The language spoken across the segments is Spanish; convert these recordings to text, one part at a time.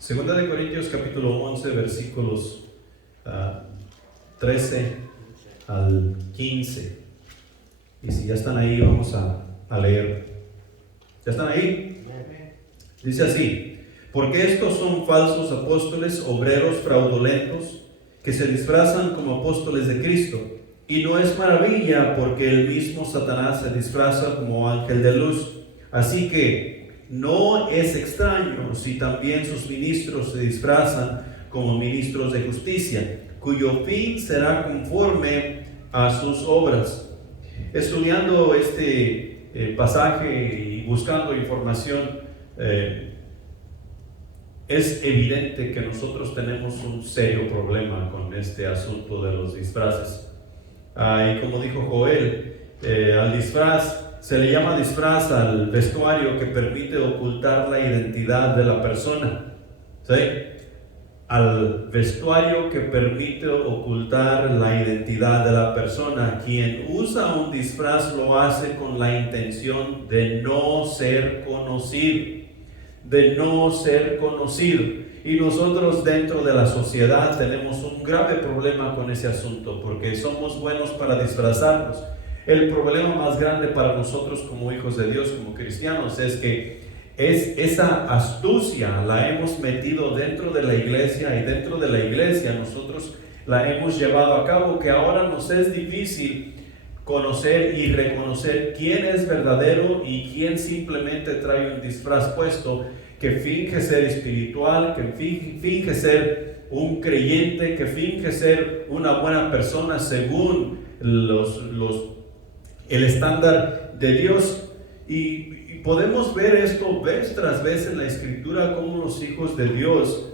Segunda de Corintios capítulo 11 versículos 13 al 15. Y si ya están ahí, vamos a leer. ¿Ya están ahí? Dice así: porque estos son falsos apóstoles, obreros fraudulentos, que se disfrazan como apóstoles de Cristo. Y no es maravilla, porque el mismo Satanás se disfraza como ángel de luz. Así que no es extraño si también sus ministros se disfrazan como ministros de justicia, cuyo fin será conforme a sus obras. Estudiando este pasaje y buscando información, es evidente que nosotros tenemos un serio problema con este asunto de los disfraces. Y como dijo Joel, al disfraz se le llama disfraz al vestuario que permite ocultar la identidad de la persona. ¿Sí? Al vestuario que permite ocultar la identidad de la persona. Quien usa un disfraz lo hace con la intención de no ser conocido. De no ser conocido. Y nosotros dentro de la sociedad tenemos un grave problema con ese asunto, porque somos buenos para disfrazarnos. El problema más grande para nosotros como hijos de Dios, como cristianos, es que esa astucia la hemos metido dentro de la iglesia, y dentro de la iglesia nosotros la hemos llevado a cabo, que ahora nos es difícil conocer y reconocer quién es verdadero y quién simplemente trae un disfraz puesto, que finge ser espiritual, que finge ser un creyente, que finge ser una buena persona según el estándar de Dios. Y podemos ver esto vez tras vez en la Escritura, cómo los hijos de Dios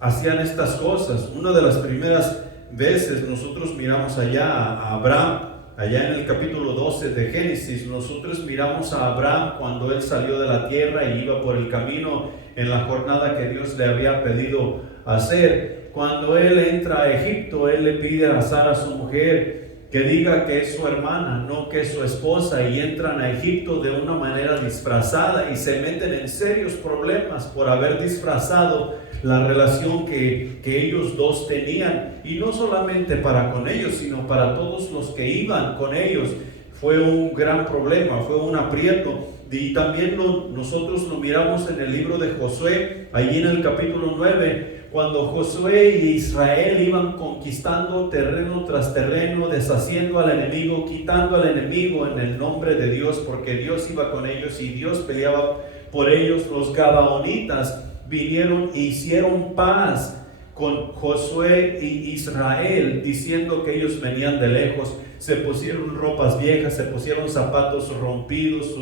hacían estas cosas. Una de las primeras veces nosotros miramos allá a Abraham. Allá en el capítulo 12 de Génesis, nosotros miramos a Abraham cuando él salió de la tierra y iba por el camino en la jornada que Dios le había pedido hacer. Cuando él entra a Egipto, él le pide a Sara, su mujer, que diga que es su hermana, no que es su esposa, y entran a Egipto de una manera disfrazada y se meten en serios problemas por haber disfrazado la relación que ellos dos tenían, y no solamente para con ellos, sino para todos los que iban con ellos. Fue un gran problema, fue un aprieto. Y también nosotros lo miramos en el libro de Josué, allí en el capítulo 9, cuando Josué y Israel iban conquistando terreno tras terreno, deshaciendo al enemigo, quitando al enemigo en el nombre de Dios, porque Dios iba con ellos y Dios peleaba por ellos. Los gabaonitas vinieron e hicieron paz con Josué y Israel, diciendo que ellos venían de lejos. Se pusieron ropas viejas, se pusieron zapatos rompidos,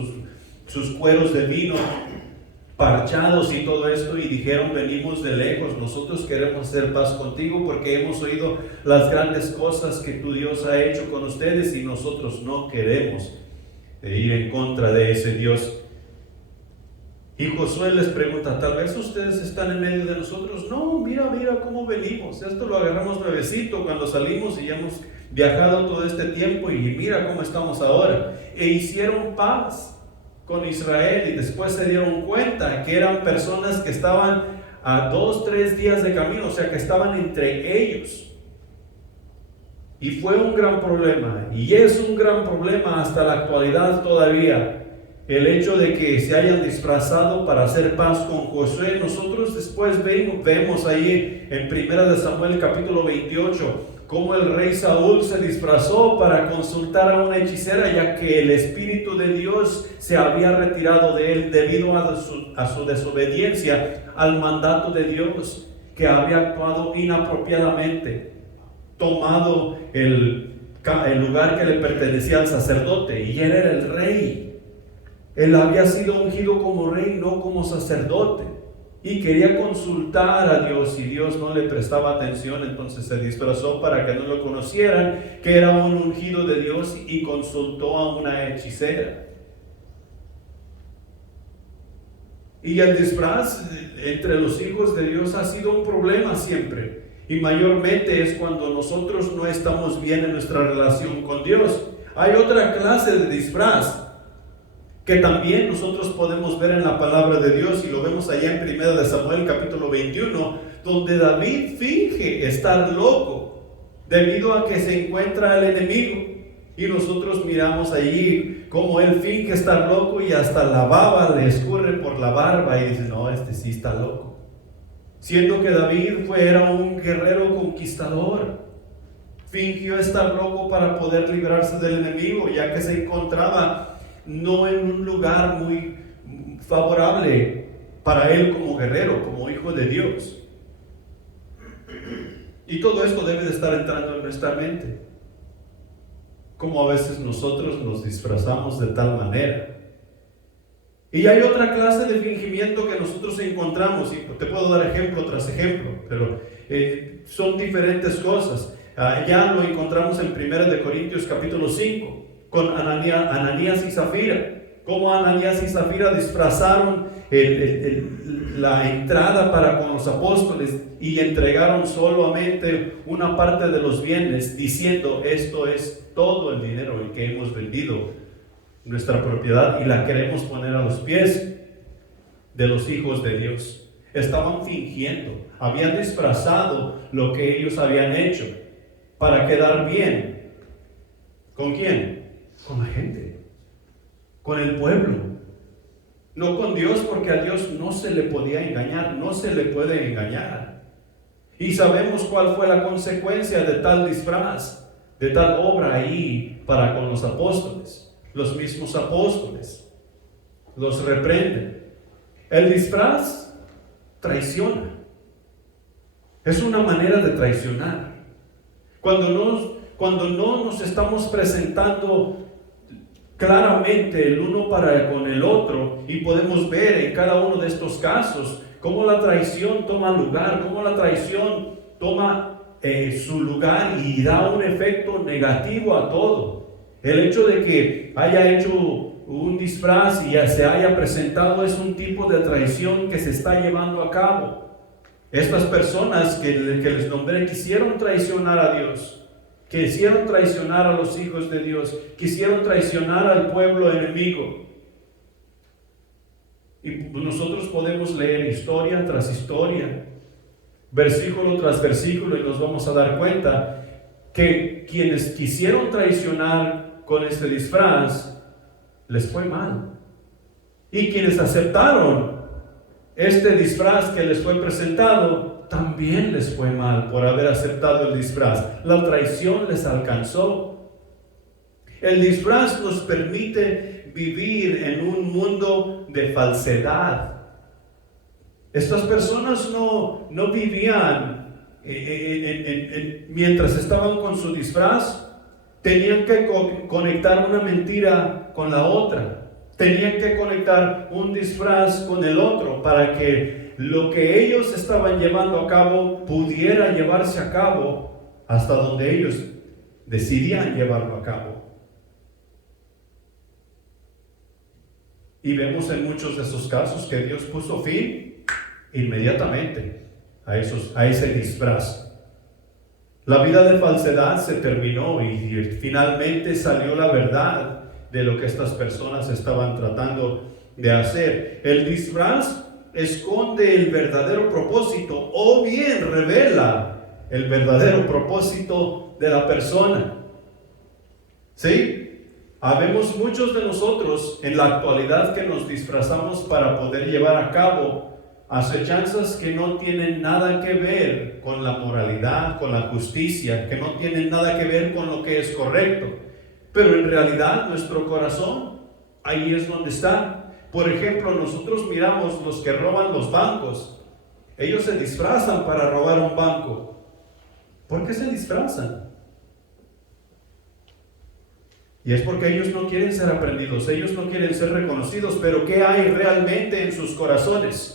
sus cueros de vino parchados y todo esto, y dijeron: venimos de lejos, nosotros queremos hacer paz contigo porque hemos oído las grandes cosas que tu Dios ha hecho con ustedes, y nosotros no queremos ir en contra de ese Dios. Y Josué les pregunta: ¿tal vez ustedes están en medio de nosotros? No, mira cómo venimos. Esto lo agarramos nuevecito cuando salimos y ya hemos viajado todo este tiempo, y mira cómo estamos ahora. E hicieron paz con Israel, y después se dieron cuenta que eran personas que estaban a 2-3 días de camino, o sea que estaban entre ellos. Y fue un gran problema, y es un gran problema hasta la actualidad todavía, el hecho de que se hayan disfrazado para hacer paz con Josué. Nosotros después vemos ahí en 1 Samuel capítulo 28 cómo el rey Saúl se disfrazó para consultar a una hechicera, ya que el Espíritu de Dios se había retirado de él debido a su desobediencia al mandato de Dios, que había actuado inapropiadamente, tomado el lugar que le pertenecía al sacerdote, y él era el rey. Él había sido ungido como rey, no como sacerdote, y quería consultar a Dios, y Dios no le prestaba atención. Entonces se disfrazó para que no lo conocieran que era un ungido de Dios, y consultó a una hechicera. Y el disfraz entre los hijos de Dios ha sido un problema siempre, y mayormente es cuando nosotros no estamos bien en nuestra relación con Dios. Hay otra clase de disfraz que también nosotros podemos ver en la palabra de Dios, y lo vemos allá en 1 de Samuel capítulo 21, donde David finge estar loco debido a que se encuentra el enemigo. Y nosotros miramos allí cómo él finge estar loco y hasta la baba le escurre por la barba y dice, no, este sí está loco. Siendo que David era un guerrero conquistador. Fingió estar loco para poder librarse del enemigo, ya que se encontraba no en un lugar muy favorable para él como guerrero, como hijo de Dios. Y todo esto debe de estar entrando en nuestra mente. Como a veces nosotros nos disfrazamos de tal manera. Y hay otra clase de fingimiento que nosotros encontramos, y te puedo dar ejemplo tras ejemplo, pero son diferentes cosas. Ya lo encontramos en 1 de Corintios capítulo 5, con Ananías y Zafira. Cómo Ananías y Zafira disfrazaron la entrada para con los apóstoles y entregaron solamente una parte de los bienes, diciendo, esto es todo el dinero el que hemos vendido, nuestra propiedad, y la queremos poner a los pies de los hijos de Dios. Estaban fingiendo, habían disfrazado lo que ellos habían hecho para quedar bien. ¿Con quién? Con la gente, con el pueblo. No con Dios, porque a Dios no se le podía engañar, no se le puede engañar. Y sabemos cuál fue la consecuencia de tal disfraz, de tal obra ahí para con los apóstoles. Los mismos apóstoles los reprenden. El disfraz traiciona. Es una manera de traicionar. Cuando no nos estamos presentando claramente el uno para con el otro, y podemos ver en cada uno de estos casos cómo la traición toma lugar, cómo la traición toma su lugar y da un efecto negativo a todo. El hecho de que haya hecho un disfraz y ya se haya presentado es un tipo de traición que se está llevando a cabo. Estas personas que les nombré quisieron traicionar a Dios. Quisieron traicionar a los hijos de Dios, quisieron traicionar al pueblo enemigo. Y nosotros podemos leer historia tras historia, versículo tras versículo, y nos vamos a dar cuenta que quienes quisieron traicionar con este disfraz, les fue mal. Y quienes aceptaron este disfraz que les fue presentado, también les fue mal por haber aceptado el disfraz. La traición les alcanzó. El disfraz nos permite vivir en un mundo de falsedad. Estas personas no vivían mientras estaban con su disfraz. Tenían que conectar una mentira con la otra. Tenían que conectar un disfraz con el otro para que lo que ellos estaban llevando a cabo pudiera llevarse a cabo hasta donde ellos decidían llevarlo a cabo. Y vemos en muchos de esos casos que Dios puso fin inmediatamente a ese disfraz. La vida de falsedad se terminó y finalmente salió la verdad de lo que estas personas estaban tratando de hacer. El disfraz esconde el verdadero propósito o bien revela el verdadero propósito de la persona. ¿Sí? Habemos muchos de nosotros en la actualidad que nos disfrazamos para poder llevar a cabo acechanzas que no tienen nada que ver con la moralidad, con la justicia, que no tienen nada que ver con lo que es correcto. Pero en realidad nuestro corazón, ahí es donde está. Por ejemplo, nosotros miramos los que roban los bancos. Ellos se disfrazan para robar un banco. ¿Por qué se disfrazan? Y es porque ellos no quieren ser aprendidos, ellos no quieren ser reconocidos. Pero ¿qué hay realmente en sus corazones?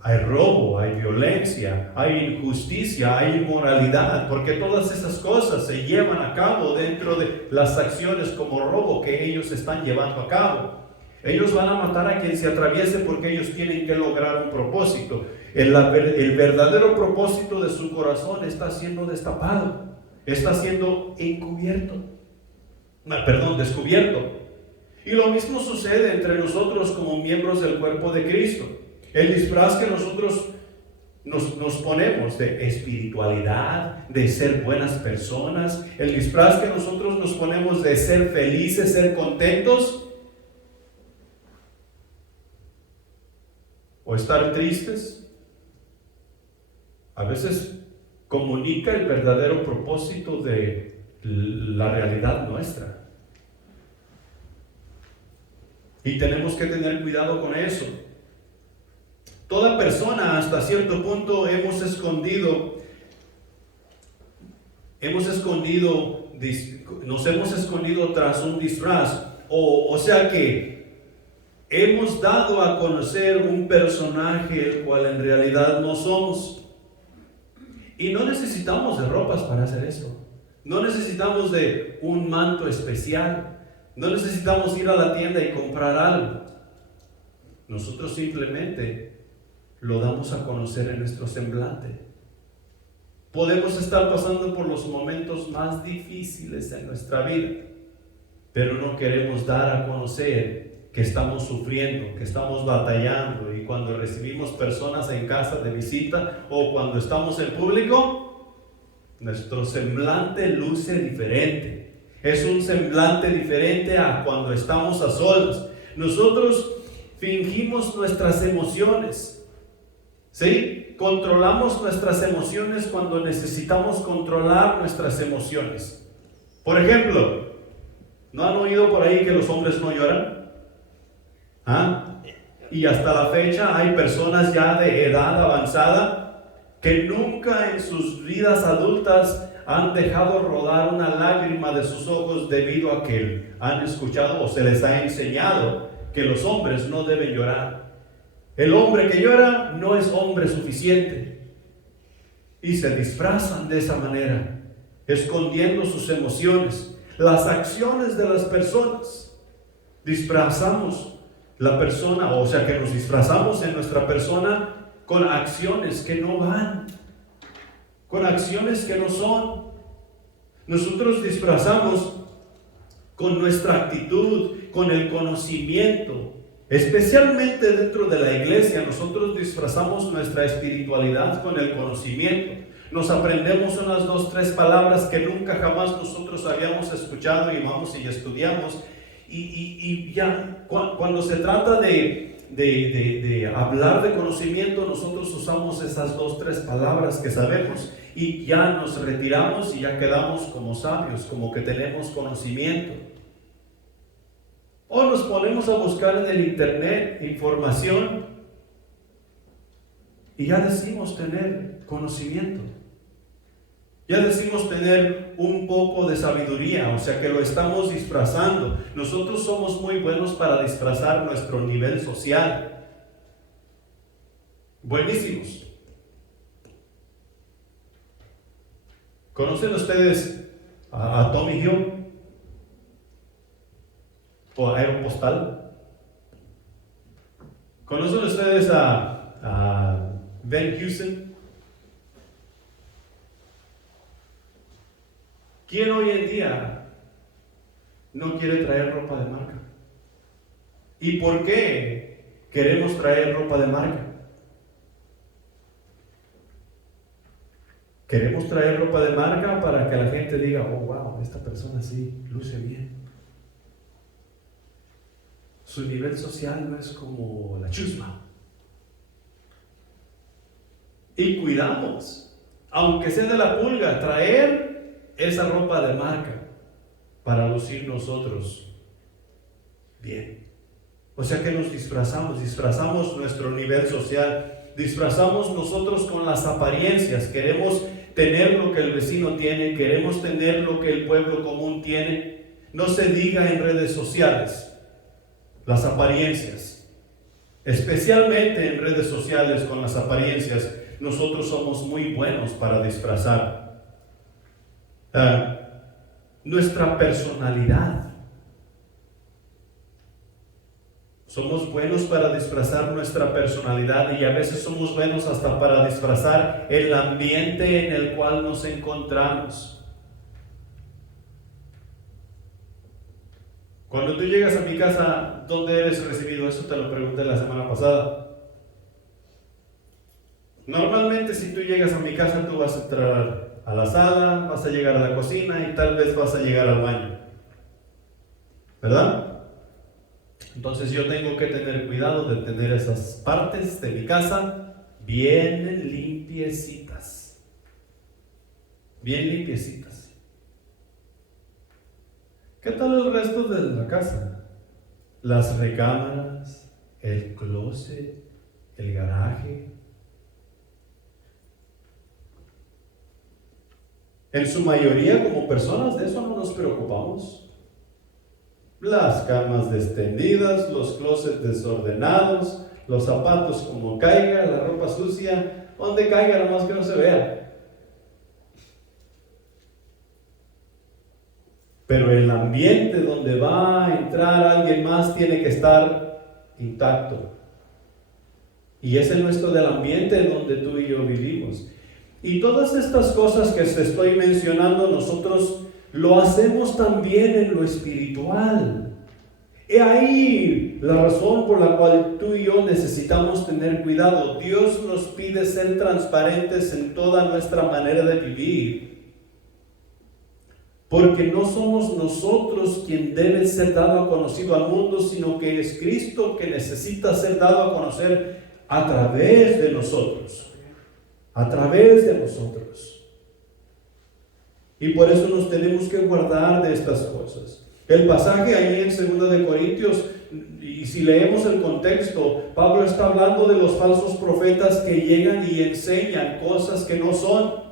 Hay robo, hay violencia, hay injusticia, hay inmoralidad, porque todas esas cosas se llevan a cabo dentro de las acciones como robo que ellos están llevando a cabo. Ellos van a matar a quien se atraviese porque ellos tienen que lograr un propósito. El verdadero propósito de su corazón está siendo destapado, está siendo descubierto. Y lo mismo sucede entre nosotros como miembros del cuerpo de Cristo. El disfraz que nosotros nos ponemos de espiritualidad, de ser buenas personas, el disfraz que nosotros nos ponemos de ser felices, ser contentos, o estar tristes, a veces comunica el verdadero propósito de la realidad nuestra. Y tenemos que tener cuidado con eso. Toda persona hasta cierto punto nos hemos escondido tras un disfraz, o sea que hemos dado a conocer un personaje el cual en realidad no somos. Y no necesitamos de ropas para hacer eso. No necesitamos de un manto especial. No necesitamos ir a la tienda y comprar algo. Nosotros simplemente lo damos a conocer en nuestro semblante. Podemos estar pasando por los momentos más difíciles en nuestra vida, pero no queremos dar a conocer que estamos sufriendo, que estamos batallando. Y cuando recibimos personas en casa de visita o cuando estamos en público, nuestro semblante luce diferente. Es un semblante diferente a cuando estamos a solas. Nosotros fingimos nuestras emociones. ¿Sí? Controlamos nuestras emociones cuando necesitamos controlar nuestras emociones. Por ejemplo, ¿no han oído por ahí que los hombres no lloran? ¿Ah? Y hasta la fecha hay personas ya de edad avanzada que nunca en sus vidas adultas han dejado rodar una lágrima de sus ojos debido a que han escuchado o se les ha enseñado que los hombres no deben llorar. El hombre que llora no es hombre suficiente. Y se disfrazan de esa manera, escondiendo sus emociones, las acciones de las personas. Disfrazamos la persona, o sea que nos disfrazamos en nuestra persona con acciones que no van, con acciones que no son. Nosotros disfrazamos con nuestra actitud, con el conocimiento. Especialmente dentro de la iglesia, nosotros disfrazamos nuestra espiritualidad con el conocimiento. Nos aprendemos unas 2, 3 palabras que nunca jamás nosotros habíamos escuchado y vamos y estudiamos. Y ya cuando se trata de hablar de conocimiento, nosotros usamos esas 2, 3 palabras que sabemos y ya nos retiramos y ya quedamos como sabios, como que tenemos conocimiento. O nos ponemos a buscar en el internet información y ya decimos tener conocimiento. Ya decimos tener un poco de sabiduría, o sea que lo estamos disfrazando. Nosotros somos muy buenos para disfrazar nuestro nivel social. Buenísimos. ¿Conocen ustedes a Tommy Hill? ¿O Aeropostal? ¿Conocen ustedes a Ben Houston? ¿Quién hoy en día no quiere traer ropa de marca? ¿Y por qué queremos traer ropa de marca? Queremos traer ropa de marca para que la gente diga, oh wow, esta persona sí luce bien. Su nivel social no es como la chusma. Y cuidamos, aunque sea de la pulga, traer esa ropa de marca para lucir nosotros bien. O sea que nos disfrazamos nuestro nivel social, disfrazamos nosotros con las apariencias. Queremos tener lo que el vecino tiene, queremos tener lo que el pueblo común tiene. No se diga en redes sociales. Las apariencias, especialmente en redes sociales con las apariencias, nosotros somos muy buenos para disfrazar nuestra personalidad. Somos buenos para disfrazar nuestra personalidad y a veces somos buenos hasta para disfrazar el ambiente en el cual nos encontramos. Cuando tú llegas a mi casa, ¿dónde eres recibido? Eso te lo pregunté la semana pasada. Normalmente si tú llegas a mi casa, tú vas a entrar a la sala, vas a llegar a la cocina y tal vez vas a llegar al baño, ¿verdad? Entonces yo tengo que tener cuidado de tener esas partes de mi casa bien limpiecitas. Bien limpiecitas. ¿Qué tal el resto de la casa? Las recámaras, el closet, el garaje. En su mayoría, como personas, de eso no nos preocupamos. Las camas destendidas, los closets desordenados, los zapatos como caiga, la ropa sucia, donde caiga, nomás que no se vea. Pero el ambiente donde va a entrar alguien más tiene que estar intacto. Y ese no es el ambiente donde tú y yo vivimos. Y todas estas cosas que te estoy mencionando, nosotros lo hacemos también en lo espiritual. He ahí la razón por la cual tú y yo necesitamos tener cuidado. Dios nos pide ser transparentes en toda nuestra manera de vivir. Porque no somos nosotros quien debe ser dado a conocido al mundo, sino que es Cristo que necesita ser dado a conocer a través de nosotros. A través de nosotros. Y por eso nos tenemos que guardar de estas cosas. El pasaje ahí en 2 de Corintios, y si leemos el contexto, Pablo está hablando de los falsos profetas que llegan y enseñan cosas que no son.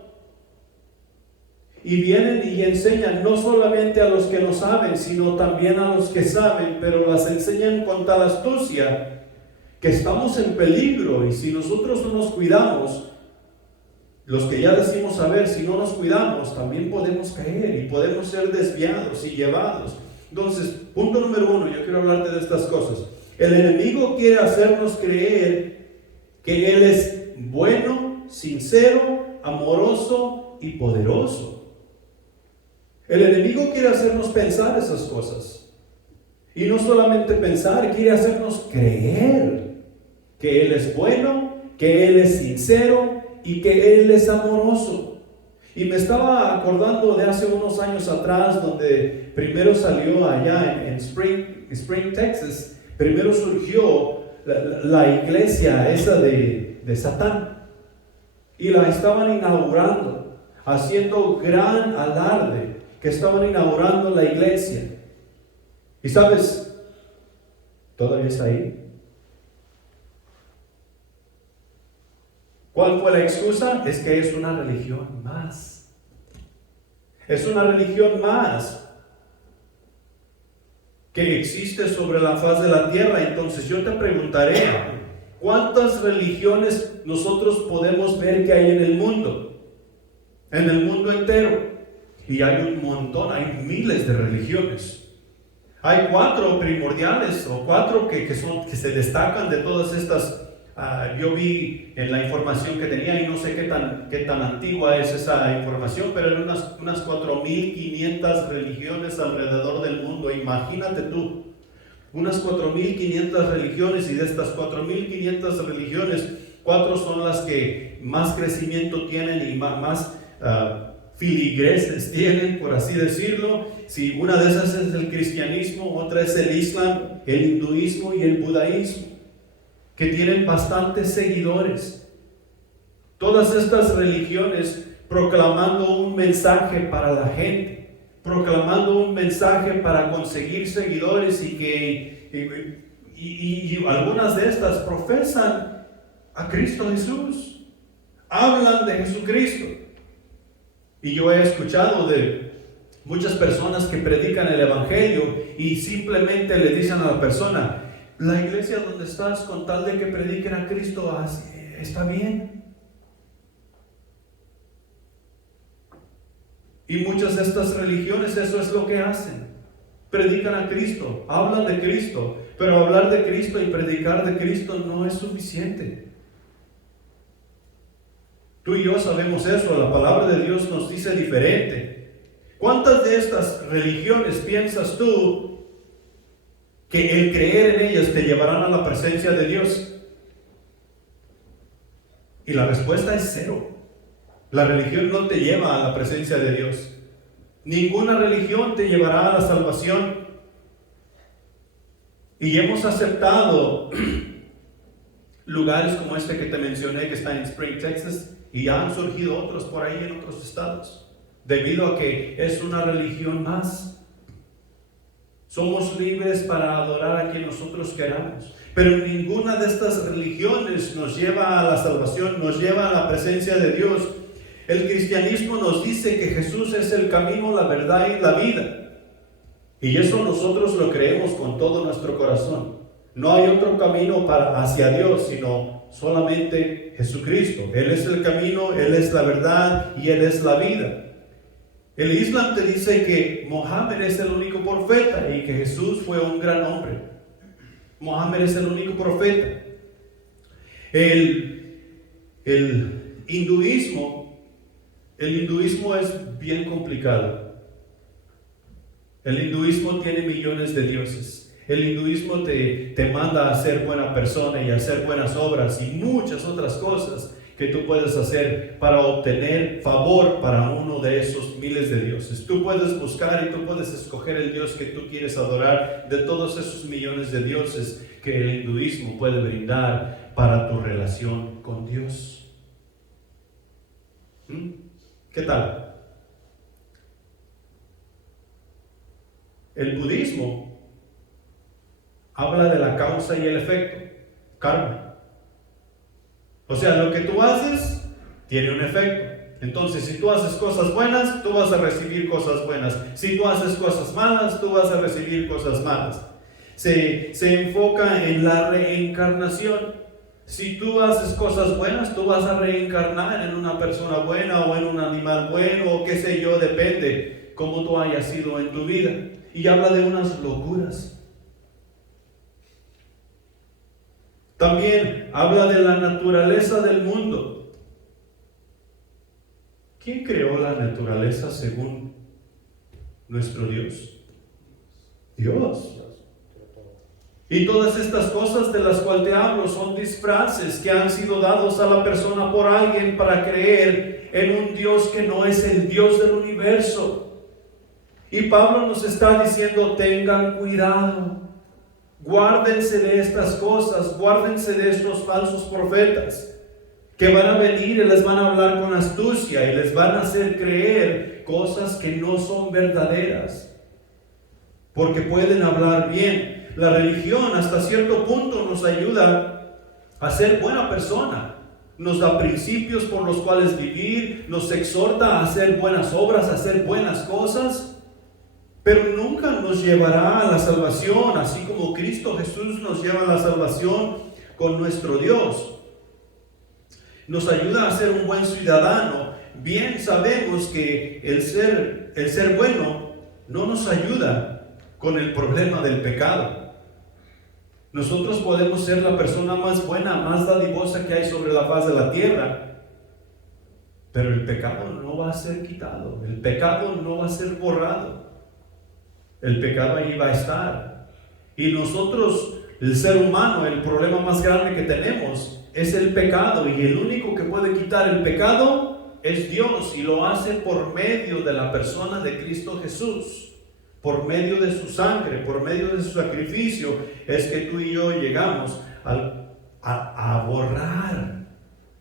Y vienen y enseñan no solamente a los que no saben, sino también a los que saben, pero las enseñan con tal astucia que estamos en peligro. Y si nosotros no nos cuidamos, los que ya decimos saber, si no nos cuidamos, también podemos caer y podemos ser desviados y llevados. Entonces, punto número 1, yo quiero hablarte de estas cosas. El enemigo quiere hacernos creer que Él es bueno, sincero, amoroso y poderoso. El enemigo quiere hacernos pensar esas cosas. Y no solamente pensar, quiere hacernos creer que Él es bueno, que Él es sincero y que Él es amoroso. Y me estaba acordando de hace unos años atrás, donde primero salió allá en Spring, Texas, primero surgió la iglesia esa de Satán. Y la estaban inaugurando, haciendo gran alarde, que estaban inaugurando la iglesia. Y sabes, todavía está ahí. ¿Cuál fue la excusa? Es que es una religión más. Es una religión más que existe sobre la faz de la tierra. Entonces yo te preguntaré, ¿cuántas religiones nosotros podemos ver que hay en el mundo? En el mundo entero. Y hay un montón, hay miles de religiones. Hay 4 primordiales o 4 que se destacan de todas estas. Yo vi en la información que tenía, y no sé qué tan antigua es esa información, pero eran unas 4,500 religiones alrededor del mundo. Imagínate tú, unas 4,500 religiones, y de estas 4,500 religiones, 4 son las que más crecimiento tienen y más filigreses tienen, por así decirlo. Si una de esas es el cristianismo, otra es el islam, el hinduismo y el budaísmo, que tienen bastantes seguidores. Todas estas religiones proclamando un mensaje para la gente, proclamando un mensaje para conseguir seguidores, y algunas de estas profesan a Cristo Jesús, hablan de Jesucristo. Y yo he escuchado de muchas personas que predican el evangelio y simplemente le dicen a la persona: la iglesia donde estás, con tal de que prediquen a Cristo, está bien. Y muchas de estas religiones eso es lo que hacen. Predican a Cristo, hablan de Cristo, pero hablar de Cristo y predicar de Cristo no es suficiente. Tú y yo sabemos eso, la palabra de Dios nos dice diferente. ¿Cuántas de estas religiones piensas tú que el creer en ellas te llevarán a la presencia de Dios. Y la respuesta es cero. La religión no te lleva a la presencia de Dios. Ninguna religión te llevará a la salvación. Y hemos aceptado lugares como este que te mencioné, que está en Spring, Texas, y ya han surgido otros por ahí en otros estados, debido a que es una religión más. Somos libres para adorar a quien nosotros queramos, pero ninguna de estas religiones nos lleva a la salvación, nos lleva a la presencia de Dios. El cristianismo nos dice que Jesús es el camino, la verdad y la vida. Y eso nosotros lo creemos con todo nuestro corazón. No hay otro camino hacia Dios, sino solamente Jesucristo. Él es el camino, Él es la verdad y Él es la vida. El Islam te dice que Mohammed es el único profeta y que Jesús fue un gran hombre. Mohammed es el único profeta. El hinduismo es bien complicado. El hinduismo tiene millones de dioses. El hinduismo te manda a ser buena persona y a hacer buenas obras y muchas otras cosas que tú puedes hacer para obtener favor para uno de esos miles de dioses. Tú puedes buscar y tú puedes escoger el Dios que tú quieres adorar de todos esos millones de dioses que el hinduismo puede brindar para tu relación con Dios. ¿Qué tal? El budismo habla de la causa y el efecto, karma. O sea, lo que tú haces tiene un efecto. Entonces, si tú haces cosas buenas, tú vas a recibir cosas buenas. Si tú haces cosas malas, tú vas a recibir cosas malas. Se enfoca en la reencarnación. Si tú haces cosas buenas, tú vas a reencarnar en una persona buena o en un animal bueno o qué sé yo, depende cómo tú hayas sido en tu vida. Y habla de unas locuras. También habla de la naturaleza del mundo. ¿Quién creó la naturaleza según nuestro Dios? Dios. Y todas estas cosas de las cuales te hablo son disfraces que han sido dados a la persona por alguien para creer en un Dios que no es el Dios del universo. Y Pablo nos está diciendo, tengan cuidado, guárdense de estas cosas, guárdense de estos falsos profetas que van a venir y les van a hablar con astucia y les van a hacer creer cosas que no son verdaderas, porque pueden hablar bien. La religión hasta cierto punto nos ayuda a ser buena persona, nos da principios por los cuales vivir, nos exhorta a hacer buenas obras, a hacer buenas cosas, pero nunca nos llevará a la salvación, así como Cristo Jesús nos lleva a la salvación con nuestro Dios. Nos ayuda a ser un buen ciudadano. Bien sabemos que el ser bueno no nos ayuda con el problema del pecado. Nosotros podemos ser la persona más buena, más dadivosa que hay sobre la faz de la tierra, pero el pecado no va a ser quitado, el pecado no va a ser borrado. El pecado ahí va a estar. Y nosotros, el ser humano, el problema más grande que tenemos es el pecado. Y el único que puede quitar el pecado es Dios. Y lo hace por medio de la persona de Cristo Jesús. Por medio de su sangre, por medio de su sacrificio, es que tú y yo llegamos a borrar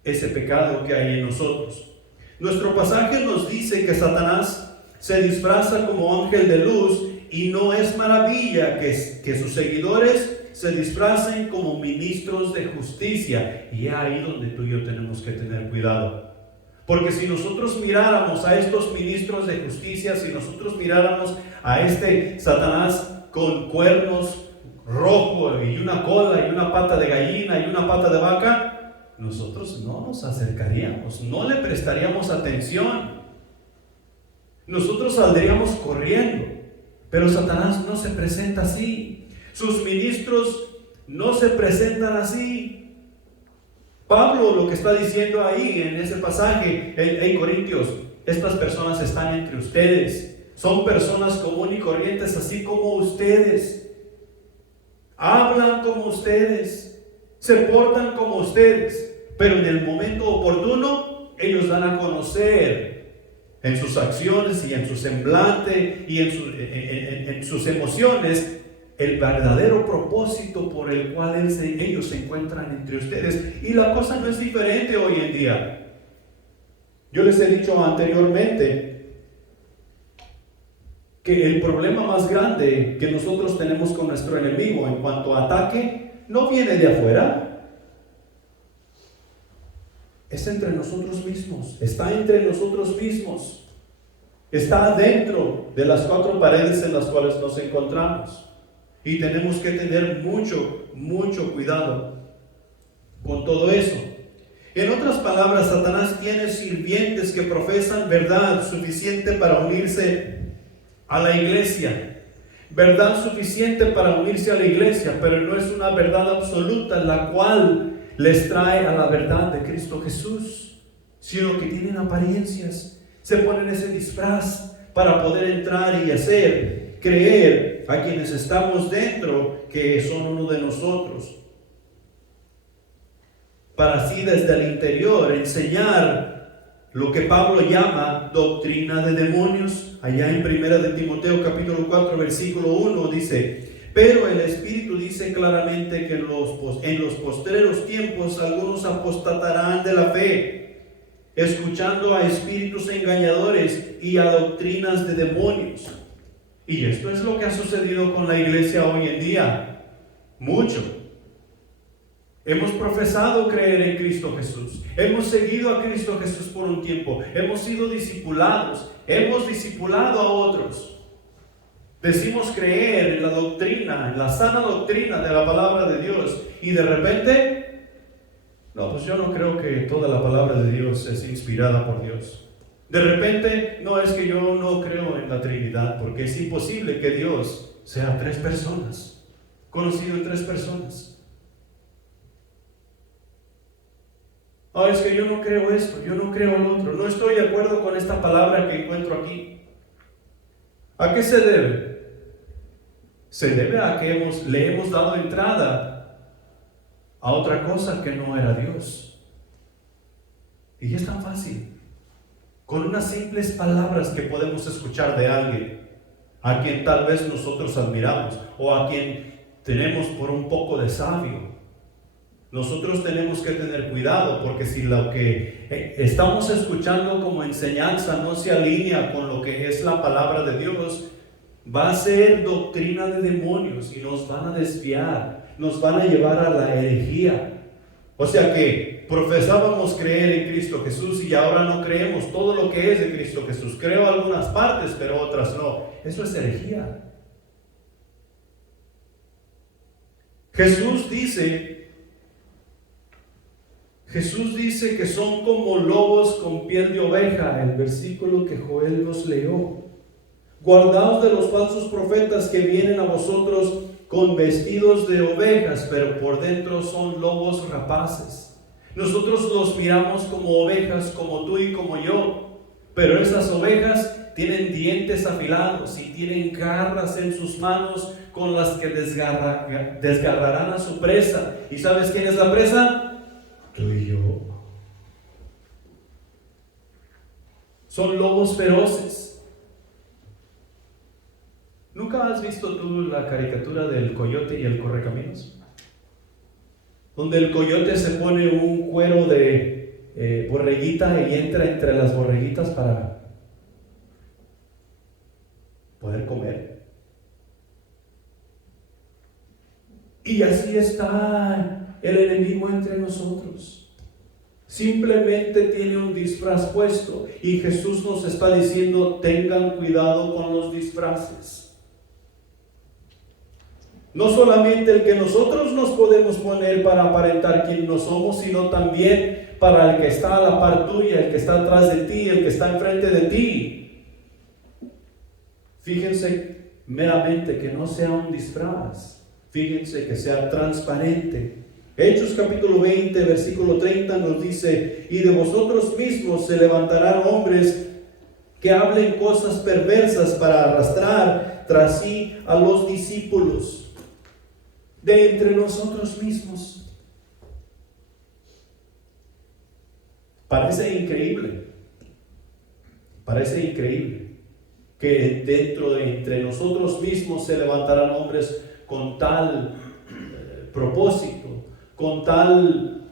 ese pecado que hay en nosotros. Nuestro pasaje nos dice que Satanás se disfraza como ángel de luz. Y no es maravilla que sus seguidores se disfracen como ministros de justicia. Y es ahí donde tú y yo tenemos que tener cuidado. Porque si nosotros miráramos a estos ministros de justicia, si nosotros miráramos a este Satanás con cuernos rojos y una cola y una pata de gallina y una pata de vaca, nosotros no nos acercaríamos, no le prestaríamos atención. Nosotros saldríamos corriendo. Pero Satanás no se presenta así. Sus ministros no se presentan así. Pablo lo que está diciendo ahí en ese pasaje, en Corintios, estas personas están entre ustedes. Son personas comunes y corrientes, así como ustedes. hablan como ustedes, se portan como ustedes, pero en el momento oportuno ellos dan a conocer en sus acciones y en su semblante y en sus emociones el verdadero propósito por el cual ellos se encuentran entre ustedes. Y la cosa no es diferente hoy en día. Yo les he dicho anteriormente que el problema más grande que nosotros tenemos con nuestro enemigo en cuanto a ataque no viene de afuera, es entre nosotros mismos, está entre nosotros mismos, está dentro de las cuatro paredes en las cuales nos encontramos. Y tenemos que tener mucho cuidado con todo eso. En otras palabras, Satanás tiene sirvientes que profesan verdad suficiente para unirse a la iglesia. Verdad suficiente para unirse a la iglesia, pero no es una verdad absoluta la cual les trae a la verdad de Cristo Jesús, sino que tienen apariencias, se ponen ese disfraz para poder entrar y hacer creer a quienes estamos dentro que son uno de nosotros, para así desde el interior enseñar lo que Pablo llama doctrina de demonios. Allá en 1 de Timoteo capítulo 4 versículo 1 dice: pero el Espíritu dice claramente que en los postreros tiempos algunos apostatarán de la fe, escuchando a espíritus engañadores y a doctrinas de demonios. Y esto es lo que ha sucedido con la iglesia hoy en día. Mucho. Hemos profesado creer en Cristo Jesús. Hemos seguido a Cristo Jesús por un tiempo. Hemos sido discipulados. Hemos discipulado a otros. Decimos creer en la doctrina, en la sana doctrina de la palabra de Dios. Y de repente, no, pues yo no creo que toda la palabra de Dios es inspirada por Dios. De repente, no, es que yo no creo en la Trinidad, porque es imposible que Dios sea tres personas, conocido en tres personas. Ah, es que yo no creo esto, yo no creo lo otro, no estoy de acuerdo con esta palabra que encuentro aquí. ¿A qué se debe? Se debe a que le hemos dado entrada a otra cosa que no era Dios. Y es tan fácil. Con unas simples palabras que podemos escuchar de alguien a quien tal vez nosotros admiramos o a quien tenemos por un poco de sabio. Nosotros tenemos que tener cuidado, porque si lo que estamos escuchando como enseñanza no se alinea con lo que es la palabra de Dios, va a ser doctrina de demonios y nos van a desviar, nos van a llevar a la herejía. O sea que profesábamos creer en Cristo Jesús y ahora no creemos todo lo que es de Cristo Jesús. Creo algunas partes, pero otras no. Eso es herejía. Jesús dice que son como lobos con piel de oveja, el versículo que Joel nos leyó. Guardaos de los falsos profetas que vienen a vosotros con vestidos de ovejas, pero por dentro son lobos rapaces. Nosotros los miramos como ovejas, como tú y como yo, pero esas ovejas tienen dientes afilados y tienen garras en sus manos con las que desgarrarán a su presa. ¿Y sabes quién es la presa? Tú y yo. Son lobos feroces. ¿Nunca has visto tú la caricatura del coyote y el correcaminos? Donde el coyote se pone un cuero de borreguita y entra entre las borreguitas para poder comer. Y así está el enemigo entre nosotros. Simplemente tiene un disfraz puesto y Jesús nos está diciendo: tengan cuidado con los disfraces. No solamente el que nosotros nos podemos poner para aparentar quién no somos, sino también para el que está a la par tuya, el que está atrás de ti, el que está enfrente de ti. Fíjense meramente que no sea un disfraz. Fíjense que sea transparente. Hechos capítulo 20, versículo 30 nos dice: y de vosotros mismos se levantarán hombres que hablen cosas perversas para arrastrar tras sí a los discípulos. de entre nosotros mismos. Parece increíble que entre nosotros mismos se levantarán hombres con tal propósito, con tal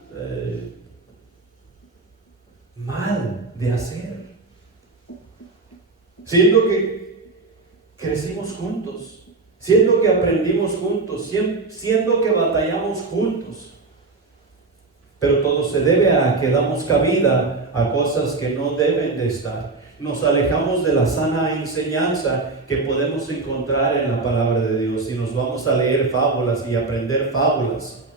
mal de hacer, siendo que crecimos juntos, siendo que aprendimos juntos, siendo que batallamos juntos. Pero todo se debe a que damos cabida a cosas que no deben de estar. Nos alejamos de la sana enseñanza que podemos encontrar en la palabra de Dios y nos vamos a leer fábulas y aprender fábulas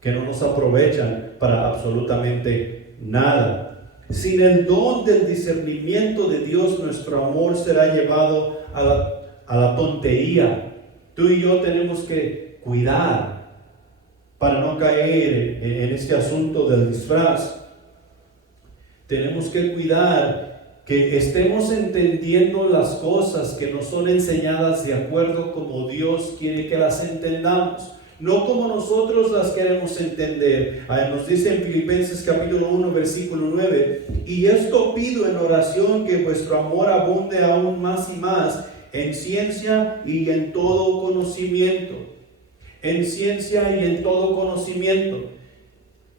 que no nos aprovechan para absolutamente nada. Sin el don del discernimiento de Dios, nuestro amor será llevado a la tontería. Tú y yo tenemos que cuidar para no caer en este asunto del disfraz. Tenemos que cuidar que estemos entendiendo las cosas que nos son enseñadas de acuerdo como Dios quiere que las entendamos, no como nosotros las queremos entender. Nos dice en Filipenses capítulo 1 versículo 9: y esto pido en oración, que vuestro amor abunde aún más y más en ciencia y en todo conocimiento. En ciencia y en todo conocimiento.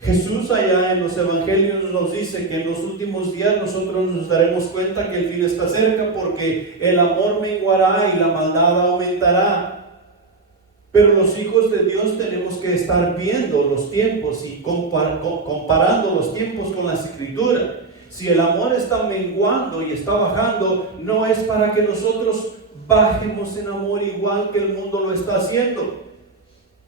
Jesús allá en los evangelios nos dice que en los últimos días nosotros nos daremos cuenta que el fin está cerca, porque el amor menguará y la maldad aumentará. Pero los hijos de Dios tenemos que estar viendo los tiempos y comparando los tiempos con las Escrituras. Si el amor está menguando y está bajando, no es para que nosotros bajemos en amor igual que el mundo lo está haciendo.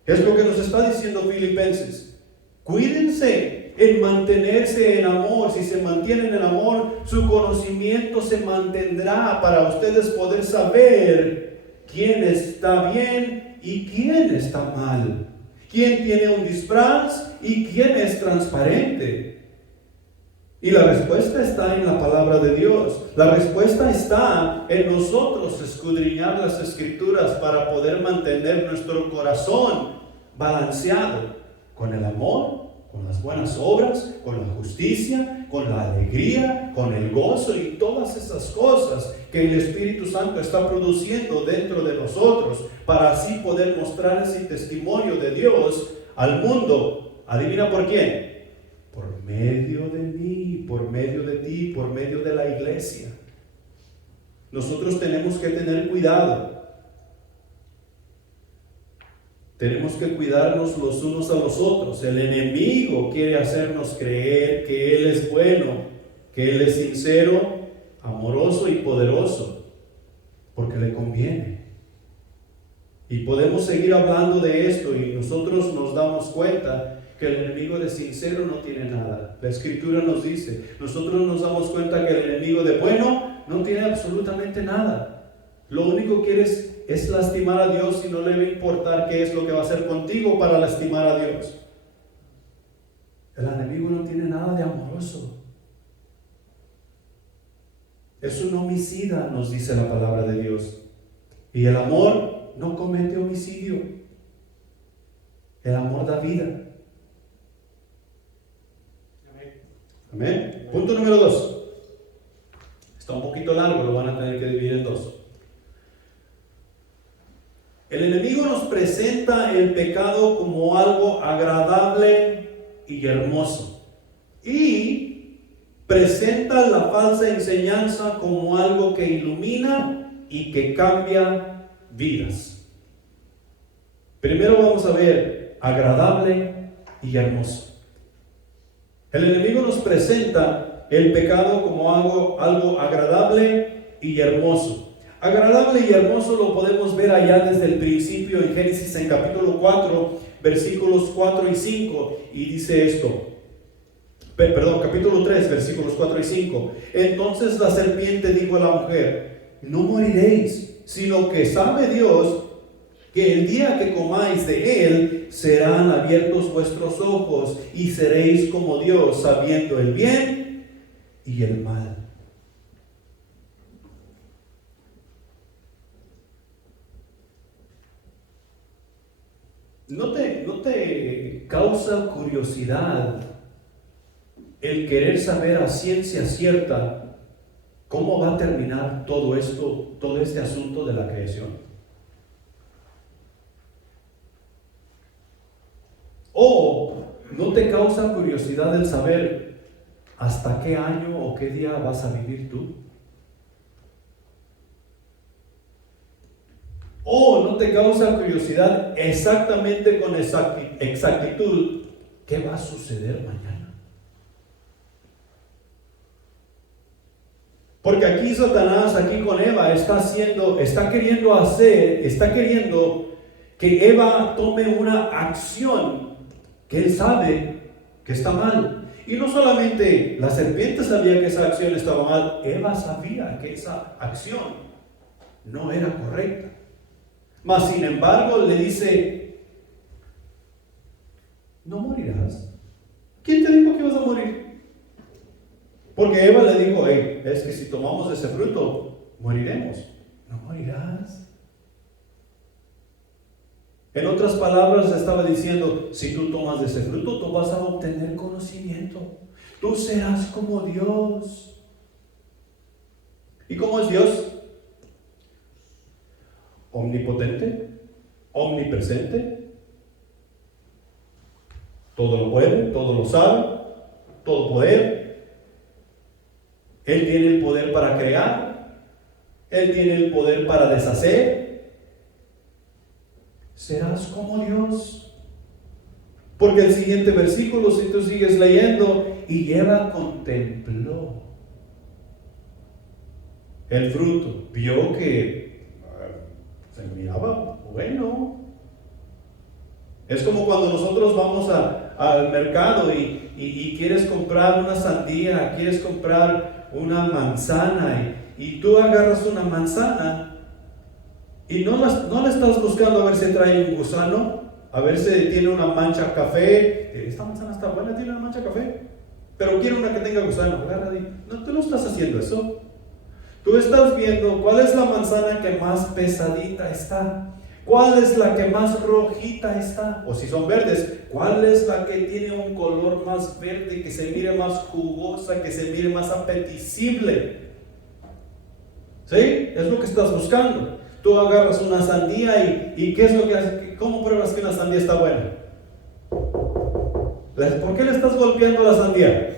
Es lo que nos está diciendo Filipenses. Cuídense en mantenerse en amor. Si se mantienen en amor, su conocimiento se mantendrá para ustedes poder saber quién está bien y quién está mal, quién tiene un disfraz y quién es transparente. Y la respuesta está en la palabra de Dios. La respuesta está en nosotros escudriñar las Escrituras para poder mantener nuestro corazón balanceado con el amor, con las buenas obras, con la justicia, con la alegría, con el gozo y todas esas cosas que el Espíritu Santo está produciendo dentro de nosotros, para así poder mostrar ese testimonio de Dios al mundo. ¿Adivina por quién? Por medio de mí, por medio de ti, por medio de la iglesia. Nosotros tenemos que tener cuidado. Tenemos que cuidarnos los unos a los otros. El enemigo quiere hacernos creer que Él es bueno, que Él es sincero, amoroso y poderoso, porque le conviene. Y podemos seguir hablando de esto y nosotros nos damos cuenta que el enemigo de sincero no tiene nada. La Escritura nos dice, nosotros nos damos cuenta que el enemigo de bueno no tiene absolutamente nada. Lo único que quieres es lastimar a Dios y no le va a importar qué es lo que va a hacer contigo para lastimar a Dios. El enemigo no tiene nada de amoroso. Es un homicida, nos dice la palabra de Dios. Y el amor no comete homicidio. El amor da vida. Amén. Punto número 2. Está un poquito largo, lo van a tener que dividir en dos. El enemigo nos presenta el pecado como algo agradable y hermoso, y presenta la falsa enseñanza como algo que ilumina y que cambia vidas. Primero vamos a ver agradable y hermoso. El enemigo nos presenta el pecado como algo agradable y hermoso. Agradable y hermoso lo podemos ver allá desde el principio en Génesis en capítulo 4, versículos 4 y 5, y dice esto. Capítulo 3, versículos 4 y 5. Entonces la serpiente dijo a la mujer: no moriréis, sino que sabe Dios que el día que comáis de él serán abiertos vuestros ojos y seréis como Dios, sabiendo el bien y el mal. ¿No te causa curiosidad el querer saber a ciencia cierta cómo va a terminar todo esto, todo este asunto de la creación? ¿O no te causa curiosidad el saber hasta qué año o qué día vas a vivir tú? ¿O no te causa curiosidad exactamente con exactitud qué va a suceder mañana? Porque aquí Satanás, aquí con Eva, está queriendo que Eva tome una acción que él sabe que está mal. Y no solamente la serpiente sabía que esa acción estaba mal, Eva sabía que esa acción no era correcta. Mas sin embargo le dice, no morirás. ¿Quién te dijo que ibas a morir? Porque Eva le dijo, hey, es que si tomamos ese fruto, moriremos. No morirás. En otras palabras, estaba diciendo, si tú tomas de ese fruto, tú vas a obtener conocimiento. Tú serás como Dios. ¿Y cómo es Dios? Omnipotente, omnipresente, todo lo puede, todo lo sabe, todo poder. Él tiene el poder para crear, Él tiene el poder para deshacer. Serás como Dios. Porque el siguiente versículo, si tú sigues leyendo, y Eva contempló el fruto, vio que se miraba bueno. Es como cuando nosotros vamos al mercado y quieres comprar una sandía, quieres comprar una manzana y tú agarras una manzana y no la estás buscando a ver si trae un gusano, a ver si tiene una mancha café. Esta manzana está buena, tiene una mancha café, pero quiero una que tenga gusano. No, tú no estás haciendo eso. Tú estás viendo cuál es la manzana que más pesadita está, cuál es la que más rojita está, o si son verdes, cuál es la que tiene un color más verde, que se mire más jugosa, que se mire más apetecible. ¿Sí? Es lo que estás buscando. Tú agarras una sandía y ¿qué es lo que hace? ¿Cómo pruebas que una sandía está buena? ¿Por qué le estás golpeando a la sandía?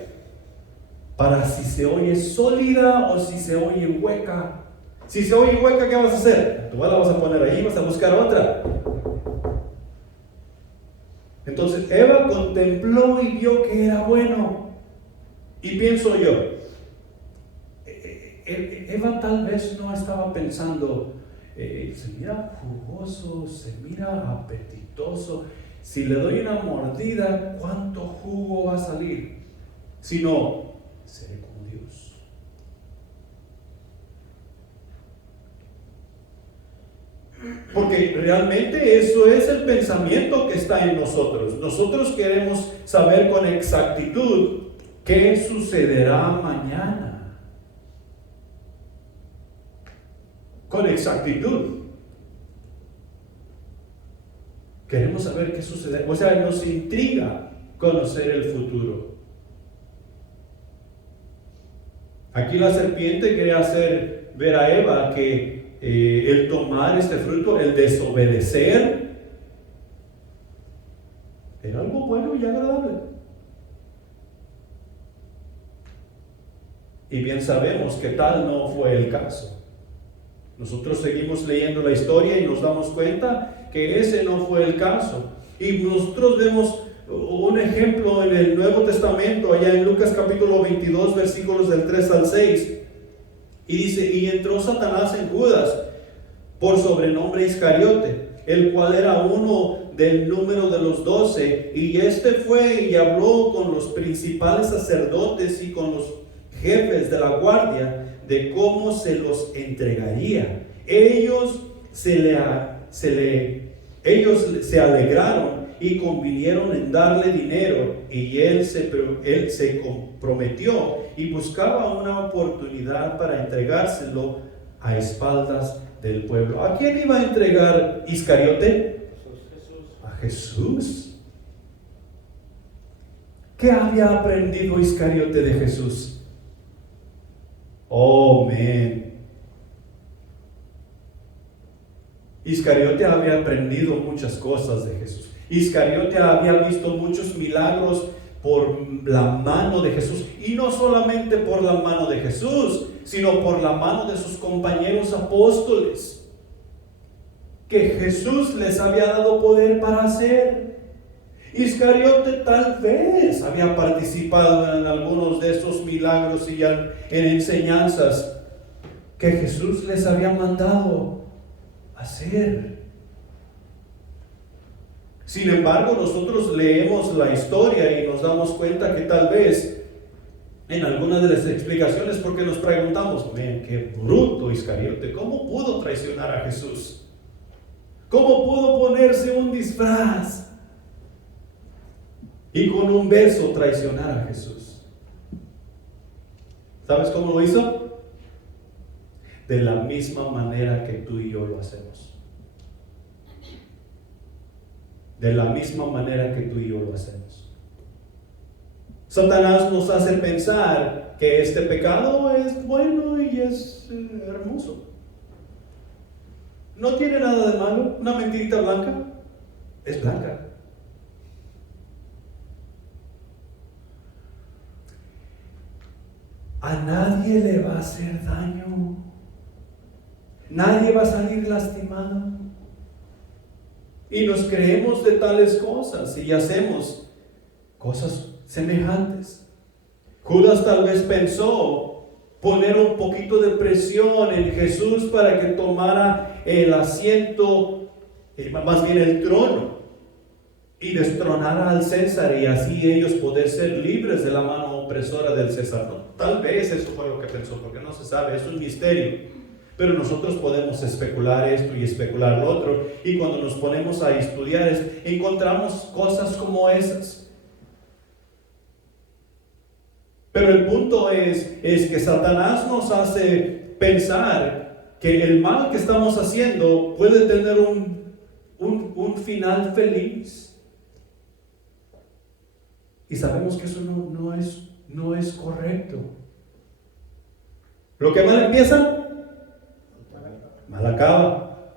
Para si se oye sólida o si se oye hueca. Si se oye hueca, ¿qué vas a hacer? Tú la vas a poner ahí y vas a buscar otra. Entonces Eva contempló y vio que era bueno. Y pienso yo, Eva tal vez no estaba pensando, se mira jugoso, se mira apetitoso, si le doy una mordida, ¿cuánto jugo va a salir? Sino, seré como Dios. Porque realmente eso es el pensamiento que está en nosotros. Nosotros queremos saber con exactitud qué sucederá mañana. Con exactitud. Queremos saber qué sucede. O sea, nos intriga conocer el futuro. Aquí la serpiente quiere hacer ver a Eva que el tomar este fruto, el desobedecer, era algo bueno y agradable. Y bien sabemos que tal no fue el caso. Nosotros seguimos leyendo la historia y nos damos cuenta que ese no fue el caso. Y nosotros vemos un ejemplo en el Nuevo Testamento, allá en Lucas capítulo 22, versículos del 3 al 6. Y dice, y entró Satanás en Judas, por sobrenombre Iscariote, el cual era uno del número de los 12. Y este fue y habló con los principales sacerdotes y con los jefes de la guardia, de cómo se los entregaría. Ellos se alegraron y convinieron en darle dinero, y él se comprometió y buscaba una oportunidad para entregárselo a espaldas del pueblo. ¿A quién iba a entregar Iscariote? A Jesús. ¿Qué había aprendido Iscariote de Jesús? Oh, man. Iscariote había aprendido muchas cosas de Jesús. Iscariote había visto muchos milagros por la mano de Jesús. Y no solamente por la mano de Jesús, sino por la mano de sus compañeros apóstoles, que Jesús les había dado poder para hacer. Iscariote tal vez había participado en algunos de estos milagros y en enseñanzas que Jesús les había mandado hacer. Sin embargo, nosotros leemos la historia y nos damos cuenta que tal vez en algunas de las explicaciones, porque nos preguntamos, qué bruto Iscariote, ¿cómo pudo traicionar a Jesús? ¿Cómo pudo ponerse un disfraz y con un beso traicionar a Jesús? ¿Sabes cómo lo hizo? De la misma manera que tú y yo lo hacemos. De la misma manera que tú y yo lo hacemos. Satanás nos hace pensar que este pecado es bueno y es hermoso. No tiene nada de malo. Una mentirita blanca es blanca. A nadie le va a hacer daño. Nadie va a salir lastimado. Y nos creemos de tales cosas y hacemos cosas semejantes. Judas tal vez pensó poner un poquito de presión en Jesús para que tomara el asiento, más bien el trono, y destronara al César, y así ellos poder ser libres de la mano opresora del César. No, tal vez eso fue lo que pensó, porque no se sabe, es un misterio. Pero nosotros podemos especular esto y especular lo otro, y cuando nos ponemos a estudiar encontramos cosas como esas. Pero el punto es que Satanás nos hace pensar que el mal que estamos haciendo puede tener un final feliz. Y sabemos que eso no es correcto. Lo que mal empieza, mal acaba.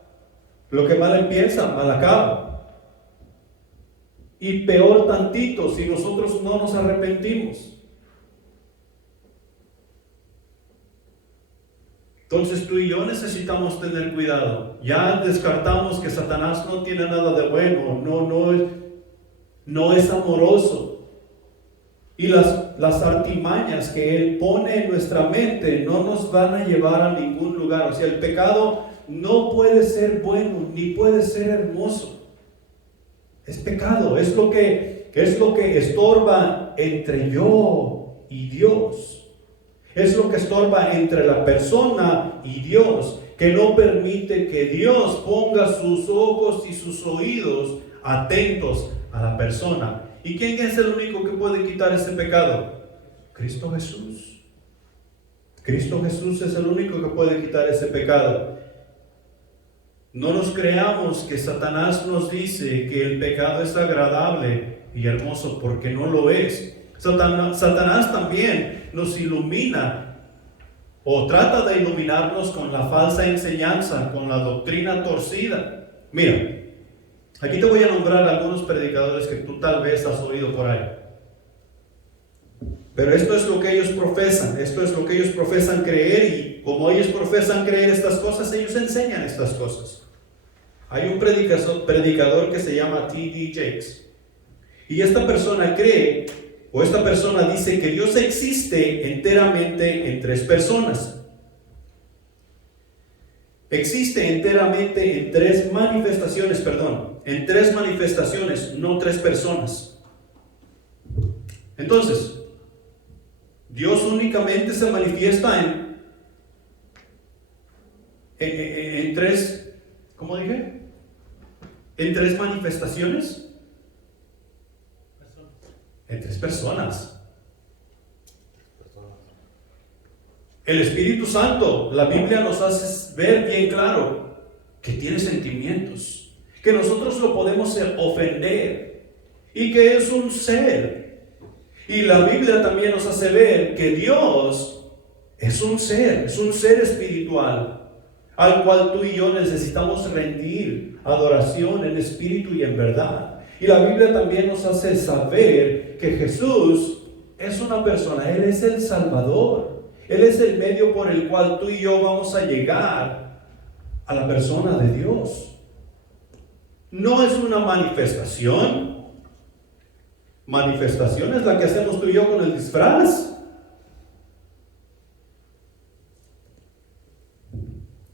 Lo que mal empieza, mal acaba. Y peor tantito si nosotros no nos arrepentimos. Entonces tú y yo necesitamos tener cuidado. Ya descartamos que Satanás no tiene nada de bueno, no es amoroso. Y las artimañas que Él pone en nuestra mente no nos van a llevar a ningún lugar. O sea, el pecado no puede ser bueno ni puede ser hermoso. Es pecado, es lo que estorba entre yo y Dios. Es lo que estorba entre la persona y Dios, que no permite que Dios ponga sus ojos y sus oídos atentos a la persona. ¿Y quién es el único que puede quitar ese pecado? Cristo Jesús. Cristo Jesús es el único que puede quitar ese pecado. No nos creamos que Satanás nos dice que el pecado es agradable y hermoso, porque no lo es. Satanás también nos ilumina o trata de iluminarnos con la falsa enseñanza, con la doctrina torcida. Mira, aquí te voy a nombrar algunos predicadores que tú tal vez has oído por ahí. Pero esto es lo que ellos profesan, esto es lo que ellos profesan creer, y como ellos profesan creer estas cosas, ellos enseñan estas cosas. Hay un predicador que se llama T.D. Jakes, y esta persona cree, o esta persona dice que Dios existe enteramente en tres personas. Existe enteramente en tres manifestaciones, no tres personas. Entonces, Dios únicamente se manifiesta en tres, ¿cómo dije? En tres manifestaciones. En tres personas. El Espíritu Santo, la Biblia nos hace ver bien claro que tiene sentimientos, que nosotros lo podemos ofender y que es un ser. Y la Biblia también nos hace ver que Dios es un ser espiritual al cual tú y yo necesitamos rendir adoración en espíritu y en verdad. Y la Biblia también nos hace saber que Jesús es una persona, Él es el Salvador. Él es el medio por el cual tú y yo vamos a llegar a la persona de Dios. No es una manifestación. Manifestación es la que hacemos tú y yo con el disfraz.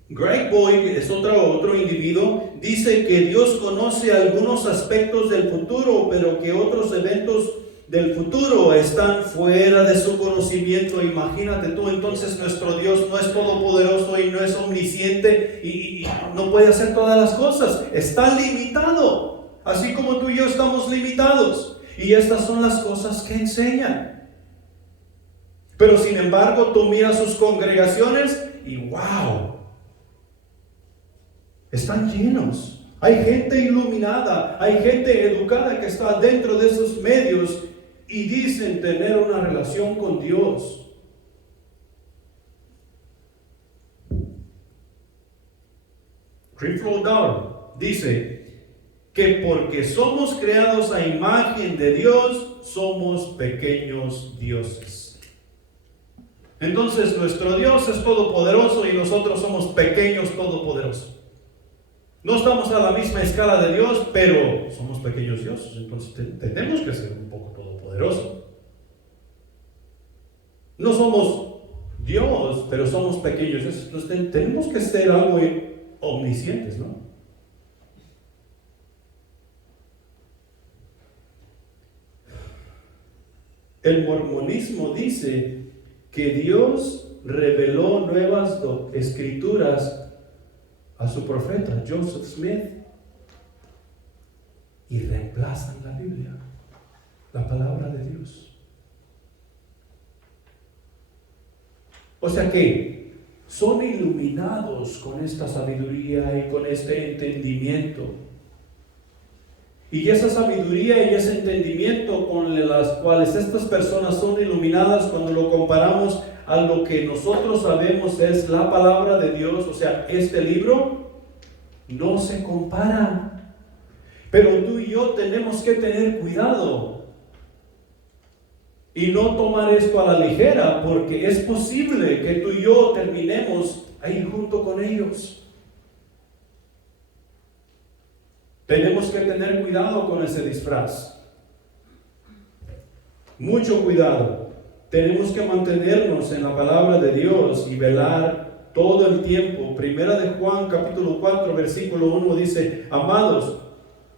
Greg Boyd, es otro individuo, dice que Dios conoce algunos aspectos del futuro, pero que otros eventos del futuro están fuera de su conocimiento. Imagínate tú, entonces nuestro Dios no es todopoderoso y no es omnisciente y no puede hacer todas las cosas. Está limitado, así como tú y yo estamos limitados. Y estas son las cosas que enseñan. Pero sin embargo, tú miras sus congregaciones y ¡wow! Están llenos. Hay gente iluminada, hay gente educada que está dentro de esos medios y dicen tener una relación con Dios. Creflo Dollar dice que porque somos creados a imagen de Dios, somos pequeños dioses. Entonces nuestro Dios es todopoderoso y nosotros somos pequeños todopoderosos. No estamos a la misma escala de Dios, pero somos pequeños dioses. Entonces tenemos que ser un poco todopoderosos. No somos Dios, pero somos pequeños. Entonces tenemos que ser algo omniscientes, ¿no? El mormonismo dice que Dios reveló nuevas escrituras a su profeta Joseph Smith y reemplazan la Biblia, la palabra de Dios. O sea que son iluminados con esta sabiduría y con este entendimiento. Y esa sabiduría y ese entendimiento con las cuales estas personas son iluminadas, cuando lo comparamos a lo que nosotros sabemos es la palabra de Dios, o sea, este libro, no se compara. Pero tú y yo tenemos que tener cuidado y no tomar esto a la ligera, porque es posible que tú y yo terminemos ahí junto con ellos. Tenemos que tener cuidado con ese disfraz. Mucho cuidado. Tenemos que mantenernos en la palabra de Dios y velar todo el tiempo. Primera de Juan capítulo 4 versículo 1 dice: amados,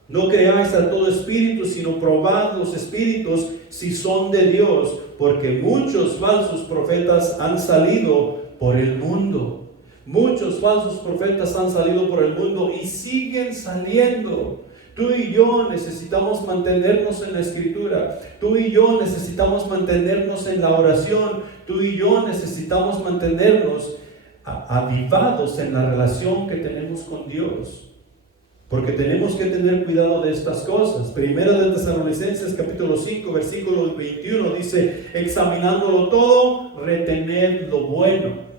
no creáis a todo espíritu, sino probad los espíritus si son de Dios, porque muchos falsos profetas han salido por el mundo. Muchos falsos profetas han salido por el mundo y siguen saliendo. Tú y yo necesitamos mantenernos en la Escritura. Tú y yo necesitamos mantenernos en la oración. Tú y yo necesitamos mantenernos avivados en la relación que tenemos con Dios. Porque tenemos que tener cuidado de estas cosas. Primera de Tesalonicenses capítulo 5 versículo 21 dice: examinándolo todo, retened lo bueno.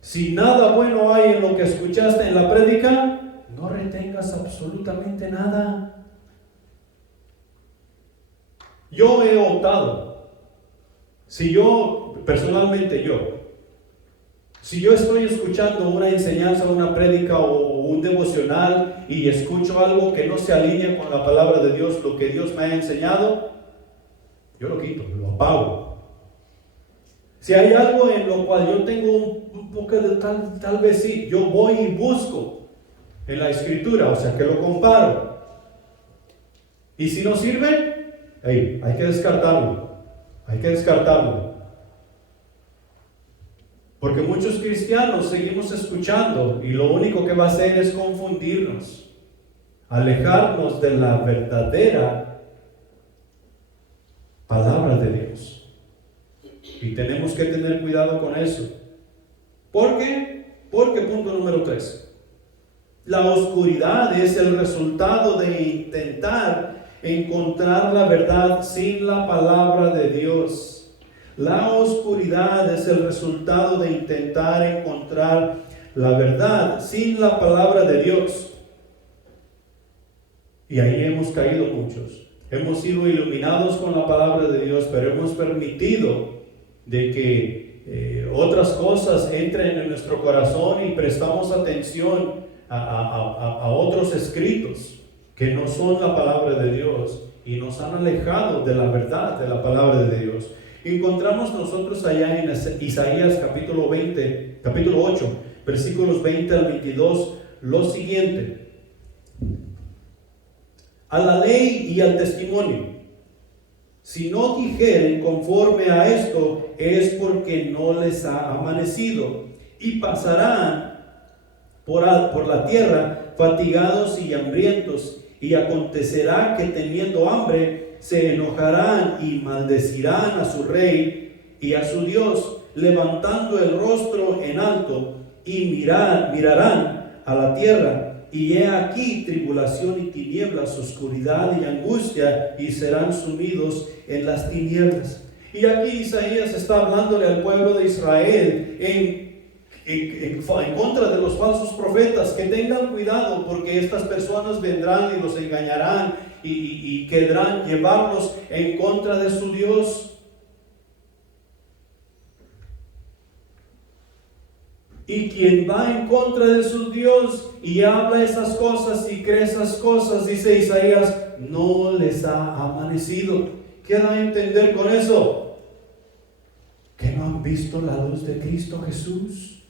Si nada bueno hay en lo que escuchaste en la prédica, no retengas absolutamente nada. Yo he optado, si yo estoy escuchando una enseñanza, una prédica o un devocional y escucho algo que no se alinea con la palabra de Dios, lo que Dios me ha enseñado, yo lo quito, lo apago. Si hay algo en lo cual yo tengo un poco de tal vez sí, yo voy y busco en la Escritura, o sea que lo comparo. Y si no sirve, hay que descartarlo. Porque muchos cristianos seguimos escuchando y lo único que va a hacer es confundirnos, alejarnos de la verdadera palabra de Dios. Y tenemos que tener cuidado con eso. ¿Por qué? Porque punto número 3. La oscuridad es el resultado de intentar encontrar la verdad sin la palabra de Dios. La oscuridad es el resultado de intentar encontrar la verdad sin la palabra de Dios. Y ahí hemos caído muchos. Hemos sido iluminados con la palabra de Dios, pero hemos permitido de que otras cosas entren en nuestro corazón y prestamos atención a otros escritos que no son la palabra de Dios y nos han alejado de la verdad de la palabra de Dios. Encontramos nosotros allá en Isaías capítulo 8, versículos 20 al 22, lo siguiente: a la ley y al testimonio, si no dijeren conforme a esto, es porque no les ha amanecido, y pasarán por la tierra fatigados y hambrientos, y acontecerá que teniendo hambre se enojarán y maldecirán a su rey y a su Dios, levantando el rostro en alto, y mirarán a la tierra. Y he aquí tribulación y tinieblas, oscuridad y angustia, y serán sumidos en las tinieblas. Y aquí Isaías está hablándole al pueblo de Israel en contra de los falsos profetas, que tengan cuidado, porque estas personas vendrán y los engañarán y querrán llevarlos en contra de su Dios. Y quien va en contra de su Dios y habla esas cosas y cree esas cosas, dice Isaías, no les ha amanecido. ¿Qué da a entender con eso? Que no han visto la luz de Cristo Jesús,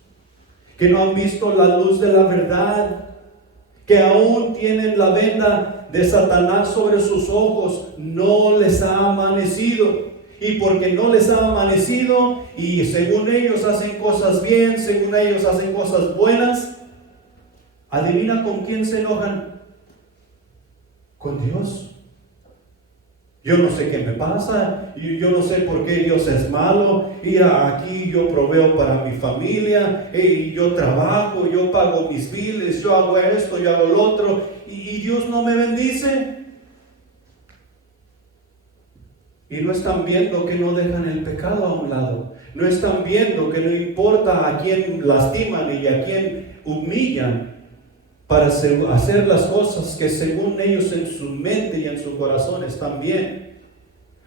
que no han visto la luz de la verdad, que aún tienen la venda de Satanás sobre sus ojos. No les ha amanecido. Y porque no les ha amanecido, y según ellos hacen cosas bien, según ellos hacen cosas buenas, adivina con quién se enojan. Con Dios. Yo no sé qué me pasa, yo no sé por qué Dios es malo. Y aquí yo proveo para mi familia, y yo trabajo, yo pago mis biles, yo hago esto, yo hago lo otro, y Dios no me bendice. Y no están viendo que no dejan el pecado a un lado. No están viendo que no importa a quién lastiman y a quién humillan para hacer las cosas que según ellos en su mente y en su corazón están bien.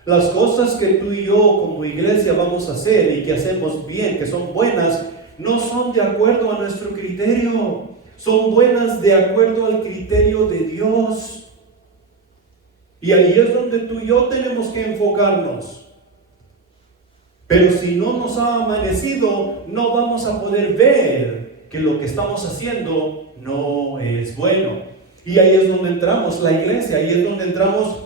Las cosas que tú y yo como iglesia vamos a hacer y que hacemos bien, que son buenas, no son de acuerdo a nuestro criterio. Son buenas de acuerdo al criterio de Dios. Y ahí es donde tú y yo tenemos que enfocarnos. Pero si no nos ha amanecido, no vamos a poder ver que lo que estamos haciendo no es bueno. Y ahí es donde entramos la iglesia, ahí es donde entramos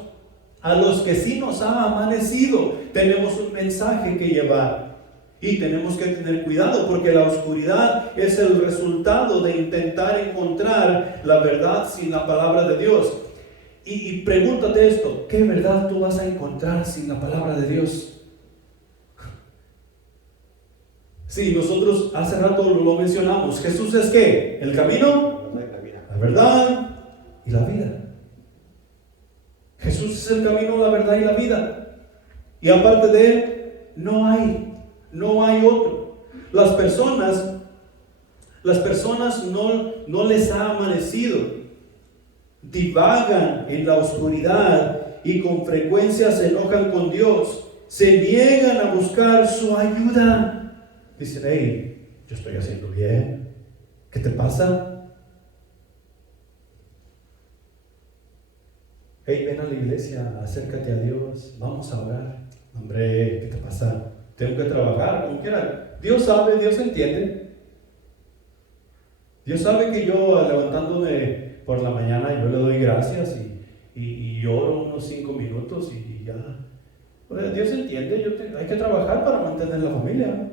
a los que sí nos ha amanecido. Tenemos un mensaje que llevar y tenemos que tener cuidado, porque la oscuridad es el resultado de intentar encontrar la verdad sin la palabra de Dios. Y pregúntate esto: ¿qué verdad tú vas a encontrar sin la palabra de Dios? Sí, nosotros hace rato lo mencionamos. Jesús es ¿qué? El camino, la verdad y la vida. Jesús es el camino, la verdad y la vida. Y aparte de Él, no hay otro. Las personas no les ha amanecido. Divagan en la oscuridad y con frecuencia se enojan con Dios. Se niegan a buscar su ayuda. Dicen: hey, yo estoy haciendo bien. ¿Qué te pasa? Hey, ven a la iglesia, acércate a Dios, vamos a orar. Hombre, ¿qué te pasa? Tengo que trabajar, como quiera. Dios sabe, Dios entiende. Dios sabe que yo, levantándome por la mañana, yo le doy gracias y oro unos 5 minutos y ya. Pues Dios entiende, hay que trabajar para mantener la familia.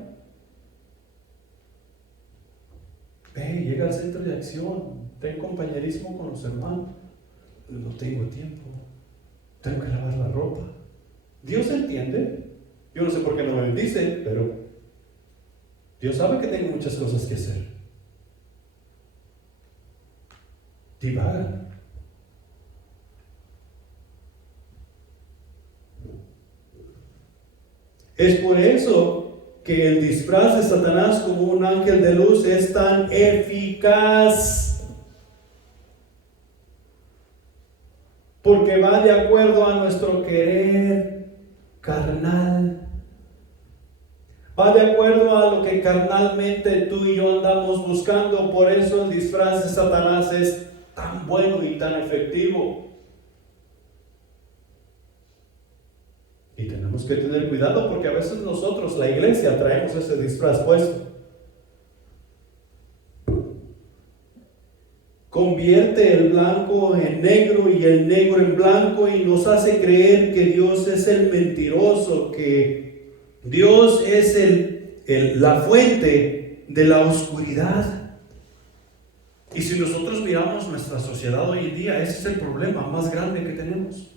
Llega al centro de acción, ten compañerismo con los hermanos. No tengo tiempo, tengo que lavar la ropa. Dios entiende. Yo no sé por qué no me bendice, pero Dios sabe que tengo muchas cosas que hacer. divagan. Es por eso que el disfraz de Satanás como un ángel de luz es tan eficaz, porque va de acuerdo a nuestro querer carnal, va de acuerdo a lo que carnalmente tú y yo andamos buscando. Por eso el disfraz de Satanás es tan bueno y tan efectivo. Y tenemos que tener cuidado, porque a veces nosotros, la iglesia, traemos ese disfraz puesto. Convierte el blanco en negro y el negro en blanco, y nos hace creer que Dios es el mentiroso, que Dios es la fuente de la oscuridad. Y si nosotros miramos nuestra sociedad hoy en día, ese es el problema más grande que tenemos.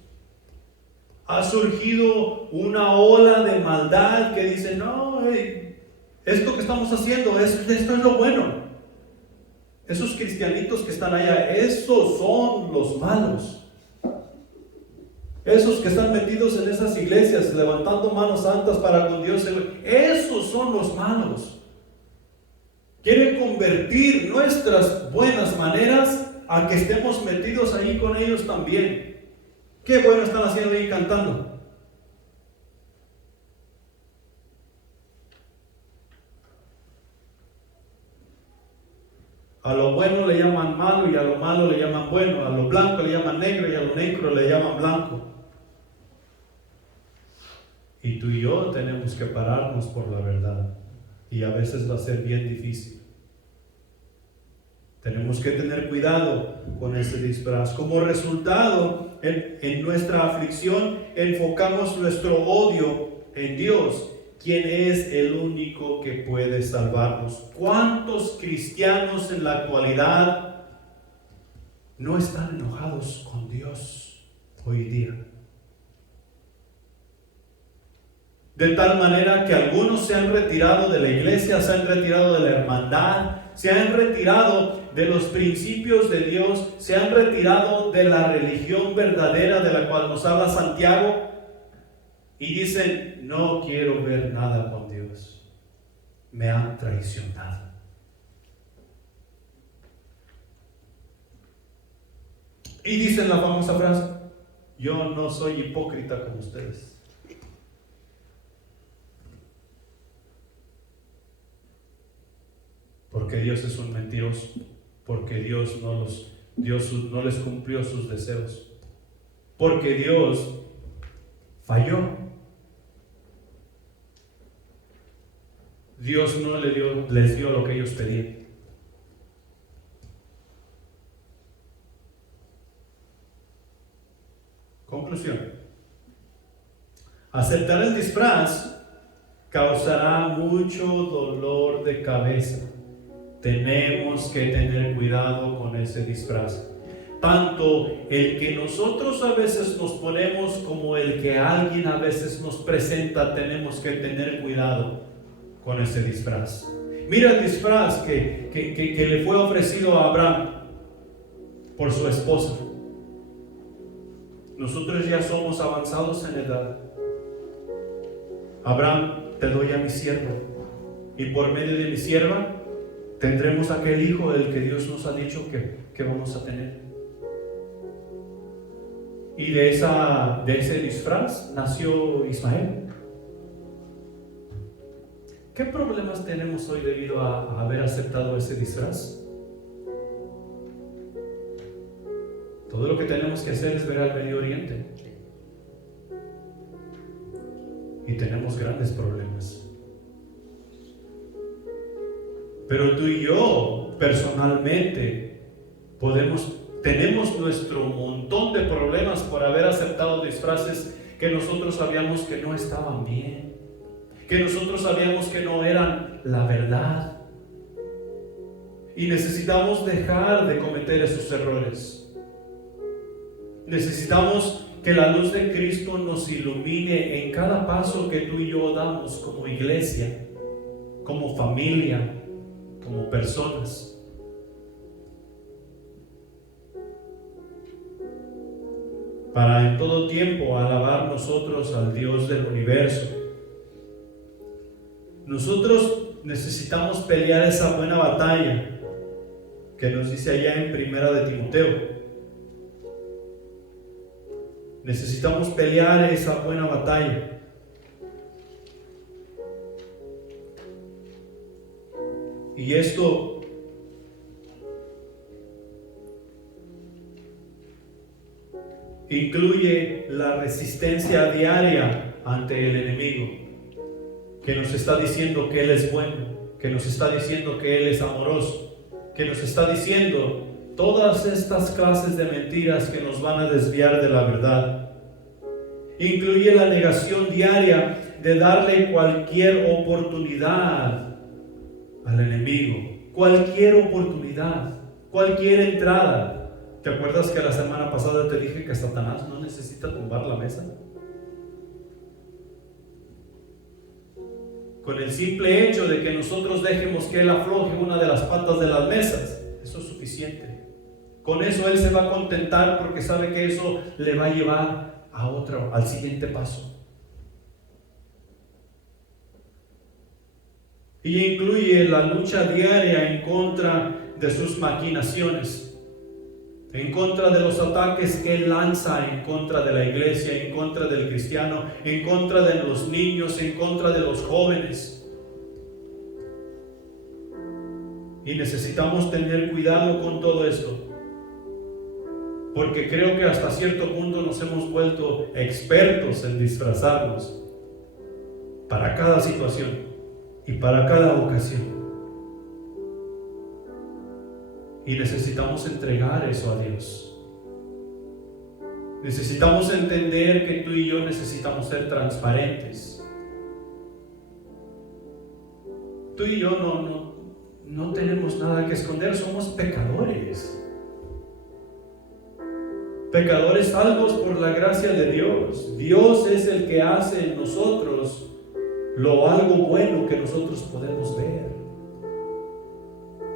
Ha surgido una ola de maldad que dice: no, esto que estamos haciendo, esto es lo bueno. Esos cristianitos que están allá, esos son los malos. Esos que están metidos en esas iglesias, levantando manos santas para con Dios, esos son los malos. Quieren convertir nuestras buenas maneras a que estemos metidos ahí con ellos también. ¿Qué bueno están haciendo ahí cantando? A lo bueno le llaman malo y a lo malo le llaman bueno. A lo blanco le llaman negro y a lo negro le llaman blanco. Y tú y yo tenemos que pararnos por la verdad. Y a veces va a ser bien difícil. Tenemos que tener cuidado con ese disfraz. Como resultado, en nuestra aflicción enfocamos nuestro odio en Dios, quien es el único que puede salvarnos. ¿Cuántos cristianos en la actualidad no están enojados con Dios hoy día? De tal manera que algunos se han retirado de la iglesia, se han retirado de la hermandad, se han retirado de los principios de Dios, se han retirado de la religión verdadera de la cual nos habla Santiago, y dicen: no quiero ver nada con Dios, me han traicionado. Y dicen la famosa frase: yo no soy hipócrita como ustedes. Porque Dios es un mentiroso, porque Dios no les cumplió sus deseos, porque Dios falló. Dios no les dio lo que ellos pedían. Conclusión: aceptar el disfraz causará mucho dolor de cabeza. Tenemos que tener cuidado con ese disfraz. Tanto el que nosotros a veces nos ponemos como el que alguien a veces nos presenta, tenemos que tener cuidado con ese disfraz. Mira el disfraz que le fue ofrecido a Abraham por su esposa. Nosotros ya somos avanzados en edad. Abraham: te doy a mi sierva, y por medio de mi sierva tendremos aquel hijo del que Dios nos ha dicho que vamos a tener. Y de ese disfraz nació Ismael. ¿Qué problemas tenemos hoy debido a haber aceptado ese disfraz? Todo lo que tenemos que hacer es ver al Medio Oriente. Y tenemos grandes problemas. Pero tú y yo, personalmente, tenemos nuestro montón de problemas por haber aceptado disfraces que nosotros sabíamos que no estaban bien, que nosotros sabíamos que no eran la verdad. Y necesitamos dejar de cometer esos errores. Necesitamos que la luz de Cristo nos ilumine en cada paso que tú y yo damos como iglesia, como familia, como personas. para en todo tiempo alabar nosotros al Dios del universo. Nosotros necesitamos pelear esa buena batalla que nos dice allá en Primera de Timoteo. Necesitamos pelear esa buena batalla. Y esto incluye la resistencia diaria ante el enemigo, que nos está diciendo que Él es bueno, que nos está diciendo que Él es amoroso, que nos está diciendo todas estas clases de mentiras que nos van a desviar de la verdad. Incluye la negación diaria de darle cualquier oportunidad al enemigo, cualquier oportunidad, cualquier entrada. ¿Te acuerdas que la semana pasada te dije que Satanás no necesita tumbar la mesa? Con el simple hecho de que nosotros dejemos que Él afloje una de las patas de las mesas, eso es suficiente. Con eso Él se va a contentar porque sabe que eso le va a llevar al siguiente paso. Y incluye la lucha diaria en contra de sus maquinaciones, en contra de los ataques que Él lanza en contra de la iglesia, en contra del cristiano, en contra de los niños, en contra de los jóvenes. Y necesitamos tener cuidado con todo esto, porque creo que hasta cierto punto nos hemos vuelto expertos en disfrazarnos para cada situación y para cada ocasión. Y necesitamos entregar eso a Dios. Necesitamos entender que tú y yo necesitamos ser transparentes. Tú y yo no tenemos nada que esconder, somos pecadores. Pecadores salvos por la gracia de Dios. Dios es el que hace en nosotros algo bueno que nosotros podemos ver.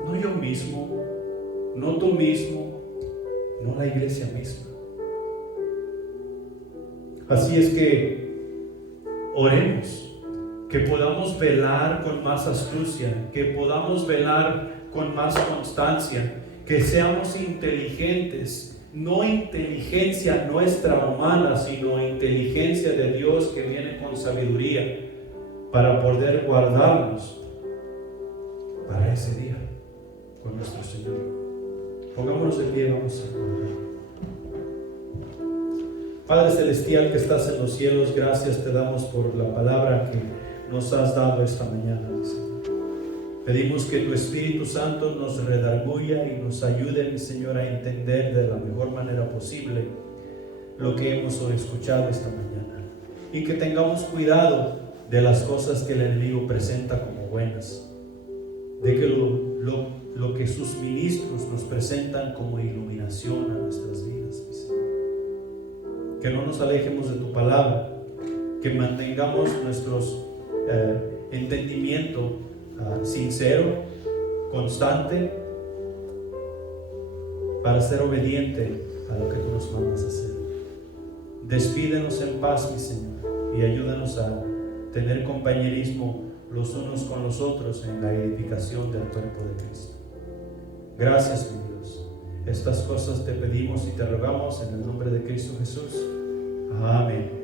No yo mismo, no tú mismo, no la iglesia misma. Así es que oremos, que podamos velar con más astucia, que podamos velar con más constancia, que seamos inteligentes. No inteligencia nuestra humana, sino inteligencia de Dios que viene con sabiduría para poder guardarnos para ese día con nuestro Señor. Pongámonos de pie, vamos a orar. Padre Celestial que estás en los cielos, gracias te damos por la palabra que nos has dado esta mañana, Señor. Pedimos que tu Espíritu Santo nos redarguya y nos ayude, mi Señor, a entender de la mejor manera posible lo que hemos escuchado esta mañana. Y que tengamos cuidado de las cosas que el enemigo presenta como buenas. De que lo que sus ministros nos presentan como iluminación a nuestras vidas, mi Señor. Que no nos alejemos de tu palabra. Que mantengamos nuestros entendimiento sincero, constante, para ser obediente a lo que tú nos mandas a hacer. Despídenos en paz, mi Señor, y ayúdanos a tener compañerismo los unos con los otros en la edificación del cuerpo de Cristo. Gracias, mi Dios. Estas cosas te pedimos y te rogamos en el nombre de Cristo Jesús. Amén.